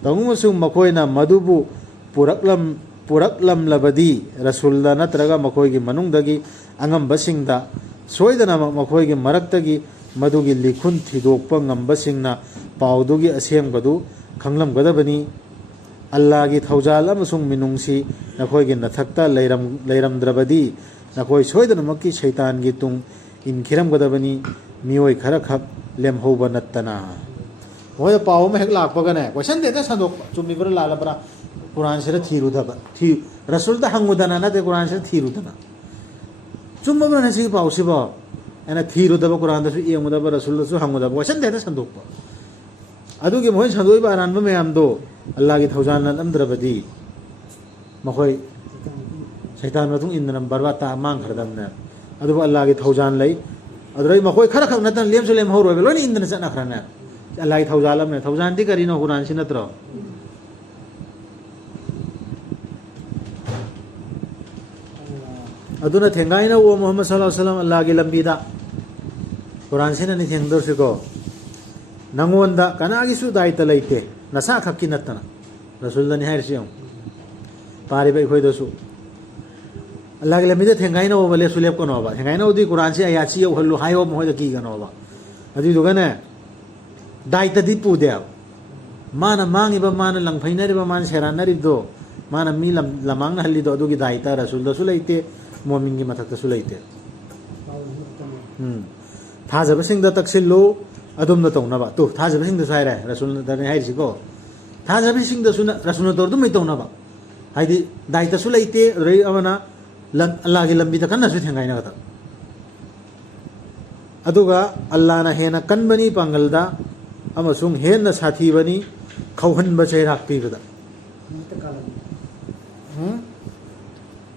ꯇꯧꯅꯤꯡꯕꯁꯨꯡ ꯃꯈꯣꯏꯅ ꯃꯗꯨꯕꯨ ꯄꯨꯔꯛꯂꯝꯂꯕꯗꯤ ꯔꯁꯨꯜꯗ ꯅꯠꯇ꯭ꯔꯒ ꯃꯈꯣꯏꯒꯤ ꯃꯅꯨꯡꯗꯒꯤ ꯑꯉꯝꯕꯁꯤꯡꯗ ꯁꯣꯏꯗꯅꯃꯛ ꯃꯈꯣꯏꯒꯤ ꯃꯔꯛꯇꯒꯤ ꯃꯗꯨꯒꯤ ꯂꯤꯈꯨꯟ ꯊꯤꯗꯣꯛꯄ ꯉꯝꯕꯁꯤꯡꯅ ꯄꯥꯎꯗꯨꯒꯤ ꯑꯁꯦꯡꯕꯗꯨ ꯈꯪꯂꯝꯒꯗꯕꯅꯤ ꯑꯜꯂꯥꯍꯒꯤ ꯊꯧꯖꯥꯜ ꯑꯃꯁꯨꯡ ꯃꯤꯅꯨꯡꯁꯤ ꯅꯈꯣꯏꯒꯤ ꯅꯊꯛꯇ ꯂꯩꯔꯝꯗ꯭ꯔꯕꯗꯤ ꯅꯈꯣꯏ ꯁꯣꯏꯗꯅꯃꯛꯀꯤ ꯁꯩꯇꯥꯟꯒꯤ ꯇꯨꯡ ꯏꯟꯈꯤꯔꯝꯒꯗꯕꯅꯤ ꯃꯤꯑꯣꯏ ꯈꯔꯈꯛ ꯂꯦꯝꯍꯧꯕ ꯅꯠꯇꯅ ꯃꯣꯏꯗ ꯄꯥꯎ ꯑꯃ ꯍꯦꯛ ꯂꯥꯛꯄꯒꯅꯦ ꯀꯣꯏꯁꯟ ꯍꯦꯛꯇ ꯁꯟꯗꯣꯛꯄ ꯆꯨꯝꯃꯤꯕ꯭ꯔꯥ ꯂꯥꯜꯂꯕ꯭ꯔꯥ ꯀꯨꯔꯥꯟꯁꯤꯗ ꯊꯤꯔꯨꯗꯕ ꯔꯁꯨꯜꯗ ꯍꯪꯉꯨꯗꯅ ꯅꯠꯇꯦ ꯀꯨꯔꯥꯟꯁꯤꯗ ꯊꯤꯔꯨꯗꯅ ꯆꯨꯝꯃꯕ꯭ꯔꯅꯦ ꯁꯤꯒꯤ ꯄꯥꯎꯁꯤꯕꯣ ꯑꯩꯅ ꯊꯤꯔꯨꯗꯕ ꯀꯨꯔꯥꯟꯗꯁꯨ ꯌꯦꯡꯉꯨꯗꯕ ꯔꯁꯨꯜꯗꯁꯨ ꯍꯪꯉꯨꯗꯕ ꯀꯣꯏꯁꯟ ꯍꯦꯛꯇ ꯁꯟꯗꯣꯛꯄ ꯑꯗꯨꯒꯤ ꯃꯈꯣꯏꯅ ꯁꯟꯗꯣꯛꯏꯕ ꯑꯔꯥꯟꯕ ꯃꯌꯥꯝꯗꯣ ꯑꯜꯂꯥꯍꯒꯤ ꯊꯧꯖꯥꯜ ꯅꯠꯂꯝꯗ꯭ꯔꯕꯗꯤ ꯃꯈꯣꯏ ꯁꯩꯇꯥꯟ ꯃꯇꯨꯡ ꯏꯟꯗꯅ ꯕꯔꯕꯥꯠꯇ ꯃꯥꯡꯈ꯭ꯔꯗꯕꯅꯦ ꯑꯗꯨꯕꯨ ꯑꯜꯂꯥꯍꯒꯤ ꯊꯧꯖꯥꯜ ꯂꯩ ꯑꯗꯨꯗꯩ ꯃꯈꯣꯏ ꯈꯔ ꯈꯛ ꯅꯠꯇꯅ ꯂꯦꯝꯁꯨ ꯂꯦꯝꯍꯧꯔꯣꯏꯕ ꯂꯣꯏꯅ ꯏꯟꯗꯅ ꯆꯠꯅꯈ꯭ꯔꯅꯦ ꯑꯜꯂꯥꯍꯒꯤ ꯊꯧꯖꯥꯜ ꯑꯃꯅꯦ ꯊꯧꯖꯥꯜꯗꯤ ꯀꯔꯤꯅꯣ ꯀꯨꯔꯥꯟꯁꯤ ꯅꯠꯇ꯭ꯔꯣ ꯑꯗꯨꯅ ꯊꯦꯡꯒꯥꯏꯅ ꯑꯣ ꯃꯨꯍꯝꯃꯗ ꯁꯜꯂꯜꯂꯥꯍꯨ ꯑꯂꯩꯍꯤ ꯋꯁꯜꯂꯝ ꯑꯜꯂꯥꯍꯒꯤ ꯂꯝꯕꯤꯗ ꯀꯨꯔꯥꯟꯁꯤꯅꯅꯤ ꯊꯦꯡꯗꯧꯔꯤꯁꯤꯀꯣ ꯅꯪꯉꯣꯟꯗ ꯀꯅꯥꯒꯤꯁꯨ ꯗꯥꯏꯇ ꯂꯩꯇꯦ ꯅꯁꯥ ꯈꯛꯀꯤ ꯅꯠꯇꯅ ꯔꯁꯨꯜꯗꯅꯤ ꯍꯥꯏꯔꯤꯁꯤ ꯌꯦꯡꯉꯨ ꯄꯥꯔꯤꯕ ꯑꯩꯈꯣꯏꯗꯁꯨ ꯑꯜꯂꯥꯍꯒꯤ ꯂꯝꯕꯤꯗ ꯊꯦꯡꯒꯥꯏꯅꯧꯕ ꯂꯦꯞꯁꯨ ꯂꯦꯞꯀꯅꯣꯕ ꯊꯦꯡꯒꯥꯏꯅꯧꯗꯤ ꯀꯨꯔꯥꯟꯁꯤ ꯑꯌꯥꯠꯁꯤ ꯌꯧꯍꯜꯂꯨ ꯍꯥꯏꯌꯣ ꯃꯈꯣꯏꯗ ꯀꯤꯒꯅꯣꯕ ꯑꯗꯨꯏꯗꯨꯒꯅꯦ ꯗꯥꯏꯇꯗꯤ ꯄꯨꯗꯦꯕ ꯃꯥꯅ ꯃꯥꯡꯉꯤꯕ ꯃꯥꯅ ꯂꯪꯐꯩꯅꯔꯤꯕ ꯃꯥꯅ ꯁꯦꯔꯥꯟꯅꯔꯤꯕꯗꯣ ꯃꯥꯅ ꯃꯤ ꯂꯃꯥꯡꯅꯍꯜꯂꯤꯗꯣ ꯑꯗꯨꯒꯤ ꯗꯥꯏꯇ ꯔꯁꯨꯜꯗꯁꯨ ꯂꯩꯇꯦ ꯃꯣꯃꯤꯟꯒꯤ ꯃꯊꯛꯇꯁꯨ ꯂꯩꯇꯦ ꯊꯥꯖꯕꯁꯤꯡꯗ ꯇꯛꯁꯤꯜꯂꯨ ꯑꯗꯨꯝꯅ ꯇꯧꯅꯕ ꯇꯨ ꯊꯥꯖꯕꯁꯤꯡꯗꯁꯨ ꯍꯥꯏꯔꯦ ꯔꯁꯨꯜꯗꯅꯤ ꯍꯥꯏꯔꯤꯁꯤꯀꯣ ꯊꯥꯖꯕꯁꯤꯡꯗꯁꯨ ꯔꯁꯨꯜꯅ ꯇꯧꯔ ꯑꯗꯨꯝ ꯇꯧꯅꯕ ꯍꯥꯏꯗꯤ ꯗꯥꯏꯇꯁꯨ ꯂꯩꯇꯦ ꯑꯗꯨꯗꯩ ꯑꯃꯅ ꯑꯜꯂꯥꯍꯒꯤ ꯂꯝꯕꯤꯗ ꯀꯟꯅꯁꯨ ꯊꯦꯡꯒꯥꯏꯅꯒꯗꯕ ꯑꯗꯨꯒ ꯑꯜꯂꯥꯍꯅ ꯍꯦꯟꯅ ꯀꯟꯕꯅꯤ ꯄꯥꯡꯒꯜꯗ ꯑꯃꯁꯨꯡ ꯍꯦꯟꯅ ꯁꯥꯊꯤꯕꯅꯤ ꯈꯧꯍꯟꯕ ꯆꯩꯔꯥꯛ ꯄꯤꯕꯗ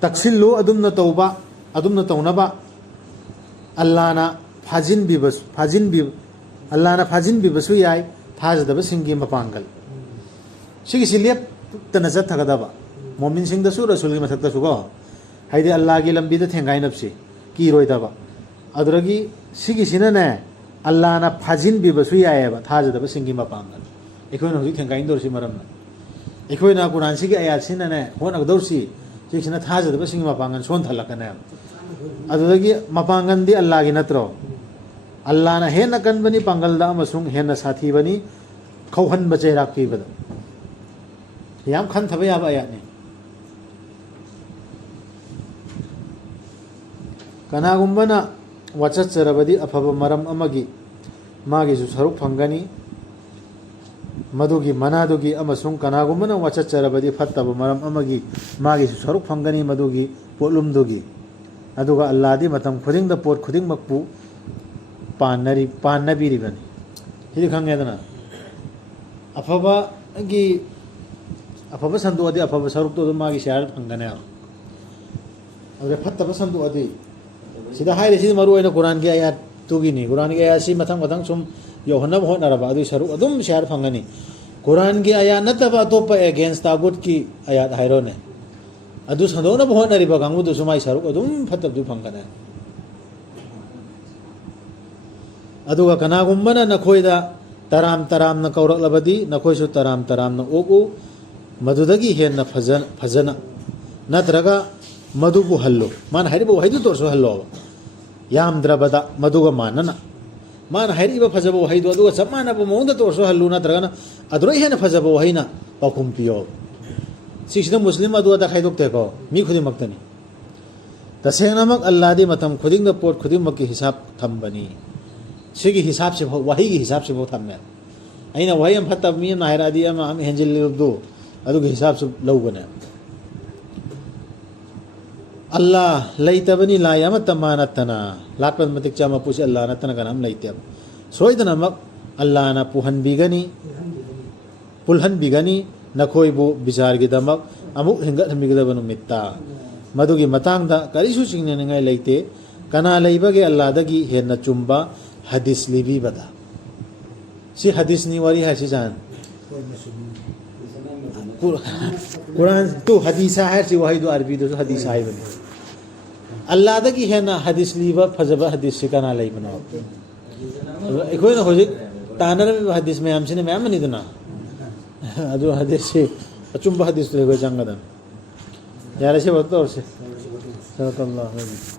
ꯇꯛꯁꯤꯜꯂꯨ ꯑꯗꯨꯝꯅ ꯇꯧꯕ ꯑꯗꯨꯝꯅ ꯇꯧꯅꯕ ꯑꯜꯂꯥꯍꯅ ꯐꯥꯖꯤꯟꯕꯤꯕꯁꯨ ꯌꯥꯏ ꯊꯥꯖꯗꯕꯁꯤꯡꯒꯤ ꯃꯄꯥꯡꯒꯜ ꯁꯤꯒꯤꯁꯤ ꯂꯦꯞꯇꯅ ꯆꯠꯊꯒꯗꯕ ꯃꯣꯃꯤꯟꯁꯤꯡꯗꯁꯨ ꯔꯁꯨꯜꯒꯤ ꯃꯊꯛꯇꯁꯨ ꯀꯣ ꯍꯥꯏꯗꯤ ꯑꯜꯂꯥꯍꯒꯤ ꯂꯝꯕꯤꯗ ꯊꯦꯡꯒꯥꯏꯅꯕꯁꯤ ꯀꯤꯔꯣꯏꯗꯕ ꯑꯗꯨꯗꯒꯤ ꯁꯤꯒꯤꯁꯤꯅꯅꯦ ꯑꯜꯂꯥꯍꯅ ꯐꯥꯖꯤꯟꯕꯤꯕꯁꯨ ꯌꯥꯏꯑꯕ ꯊꯥꯖꯗꯕꯁꯤꯡꯒꯤ ꯃꯄꯥꯡꯒꯜ ꯑꯩꯈꯣꯏꯅ ꯍꯧꯖꯤꯛ ꯊꯦꯡꯒꯥꯏꯅꯗꯧꯔꯤꯁꯤ ꯃꯔꯝꯅ ꯑꯩꯈꯣꯏꯅ ꯀꯨꯔꯥꯟꯁꯤꯒꯤ ꯑꯌꯥꯠꯁꯤꯅꯅꯦ ꯍꯣꯠꯅꯒꯗꯧꯔꯤꯁꯤ ꯁꯤꯁꯤꯅ ꯊꯥꯖꯗꯕꯁꯤꯡꯒꯤ ꯃꯄꯥꯡꯒꯜ ꯁꯣꯟꯊꯍꯜꯂꯛꯀꯅꯦꯕ ꯑꯗꯨꯗꯒꯤ ꯃꯄꯥꯡꯒꯜꯗꯤ ꯑꯜꯂꯥꯍꯒꯤ ꯅꯠꯇ꯭ꯔꯣ ꯑꯜꯂꯥꯍꯅ ꯍꯦꯟꯅ ꯀꯟꯕꯅꯤ ꯄꯥꯡꯒꯜꯗ ꯑꯃꯁꯨꯡ ꯍꯦꯟꯅ ꯁꯥꯊꯤꯕꯅꯤ ꯈꯧꯍꯟꯕ ꯆꯩꯔꯥꯛ ꯄꯤꯕꯗ ꯌꯥꯝ ꯈꯟꯊꯕ ꯌꯥꯕ ꯑꯌꯥꯠꯅꯤ ꯀꯅꯥꯒꯨꯝꯕꯅ ꯋꯥꯆꯠꯆꯔꯕꯗꯤ ꯑꯐꯕ ꯃꯔꯝ ꯑꯃꯒꯤ ꯃꯥꯒꯤꯁꯨ ꯁꯔꯨꯛ ꯐꯪꯒꯅꯤ ꯃꯗꯨꯒꯤ ꯃꯅꯥꯗꯨꯒꯤ ꯑꯃꯁꯨꯡ ꯀꯅꯥꯒꯨꯝꯕꯅ ꯋꯥꯆꯠꯆꯔꯕꯗꯤ ꯐꯠꯇꯕ ꯃꯔꯝ ꯑꯃꯒꯤ ꯃꯥꯒꯤꯁꯨ ꯁꯔꯨꯛ ꯐꯪꯒꯅꯤ ꯃꯗꯨꯒꯤ ꯄꯣꯠꯂꯨꯝꯗꯨꯒꯤ ꯑꯗꯨꯒ ꯑꯜꯂꯥꯍꯗꯤ ꯃꯇꯝ ꯈꯨꯗꯤꯡꯗ ꯄꯣꯠ ꯈꯨꯗꯤꯡꯃꯛꯄꯨ ꯄꯥꯟꯅꯕꯤꯔꯤꯕꯅꯤ ꯁꯤꯗꯤ ꯈꯪꯉꯦꯗꯅ ꯑꯐꯕ ꯁꯟꯗꯣꯛꯑꯗꯤ ꯑꯐꯕ ꯁꯔꯨꯛꯇꯣ ꯑꯗꯨꯝ ꯃꯥꯒꯤ ꯁꯤꯌꯥꯔ ꯐꯪꯒꯅꯦꯕ अरे फत्तब संदोअदि सिदा हाइरिसि मरुओइना कुरान की आयत तुगिनी कुरान की आयत सि मथंग मथंग सुम योहनब होनरबा अदु सरु अदुम शेयर फंगनी कुरान की आयत नतबा अतोप अगेंस्ट तागुत की आयत हाइरोने अदु संदोनब होनरिबा गांगु दु सुमाई सरु अदुम फत्तब दु फंगने अदुगा कनागुम्बना नखोइदा तराम तराम न कौरक्लबदी नखोइसु तराम तराम न ओगु मधुदगी हेन फजन नत्रगा मधुबु हल्लो मान हाइरिबो हाइदु तोरसो हल्लो यामद्रबदा मधुगा मानना मान हाइरिबो फजबो हाइदु अदुगा समानबो मोंदा तोरसो हल्लु नत्रगा अदुरै हेन फजबो हाइना पाखुम पियो सिक्सना मुस्लिम अदुदा खाइदोक्तेको मी खुदिमक्तनी तसेंगनमक अल्लाहदी मतम खुदिंगदा पोट खुदिमक्की हिसाब थंबनी सिगी हिसाब से वही की हिसाब से थम्मे अइना वही हम फत्तब मी नायरादी हम हेंजिल लिबदो अदुगे हिसाब से लौगने अल्लाह लैतबनी लाई अमत मानतना लाकन मतिक चामा पुसे अल्लाह नतना का नाम लैते सोइदनमक अल्लाह ना पुलहन बिगनी नखोइबु बिचारगी दमक अमुक हिंगत हमिगदब नुमित्ता मधुगी मतांगदा करिसु चिंगनेंगाय लैते कना लैबगे अल्लाहदगी हेन चुम्बा हदीस लिबी बदा सी हदीस नि वारी है जान कुरान तो हदीसा है सी वही दो अरबी दो हदीसा है बने अल्लाह दगी है ना हदीस लीबा फजबा हदीस से कना लाई बना एकोय ना होजिक तानर में हदीस में हमसे ने मैं नहीं दना अदो हदीस से अचुंबा हदीस तो है जंगदन यार से बतो और से सल्लल्लाहु अलैहि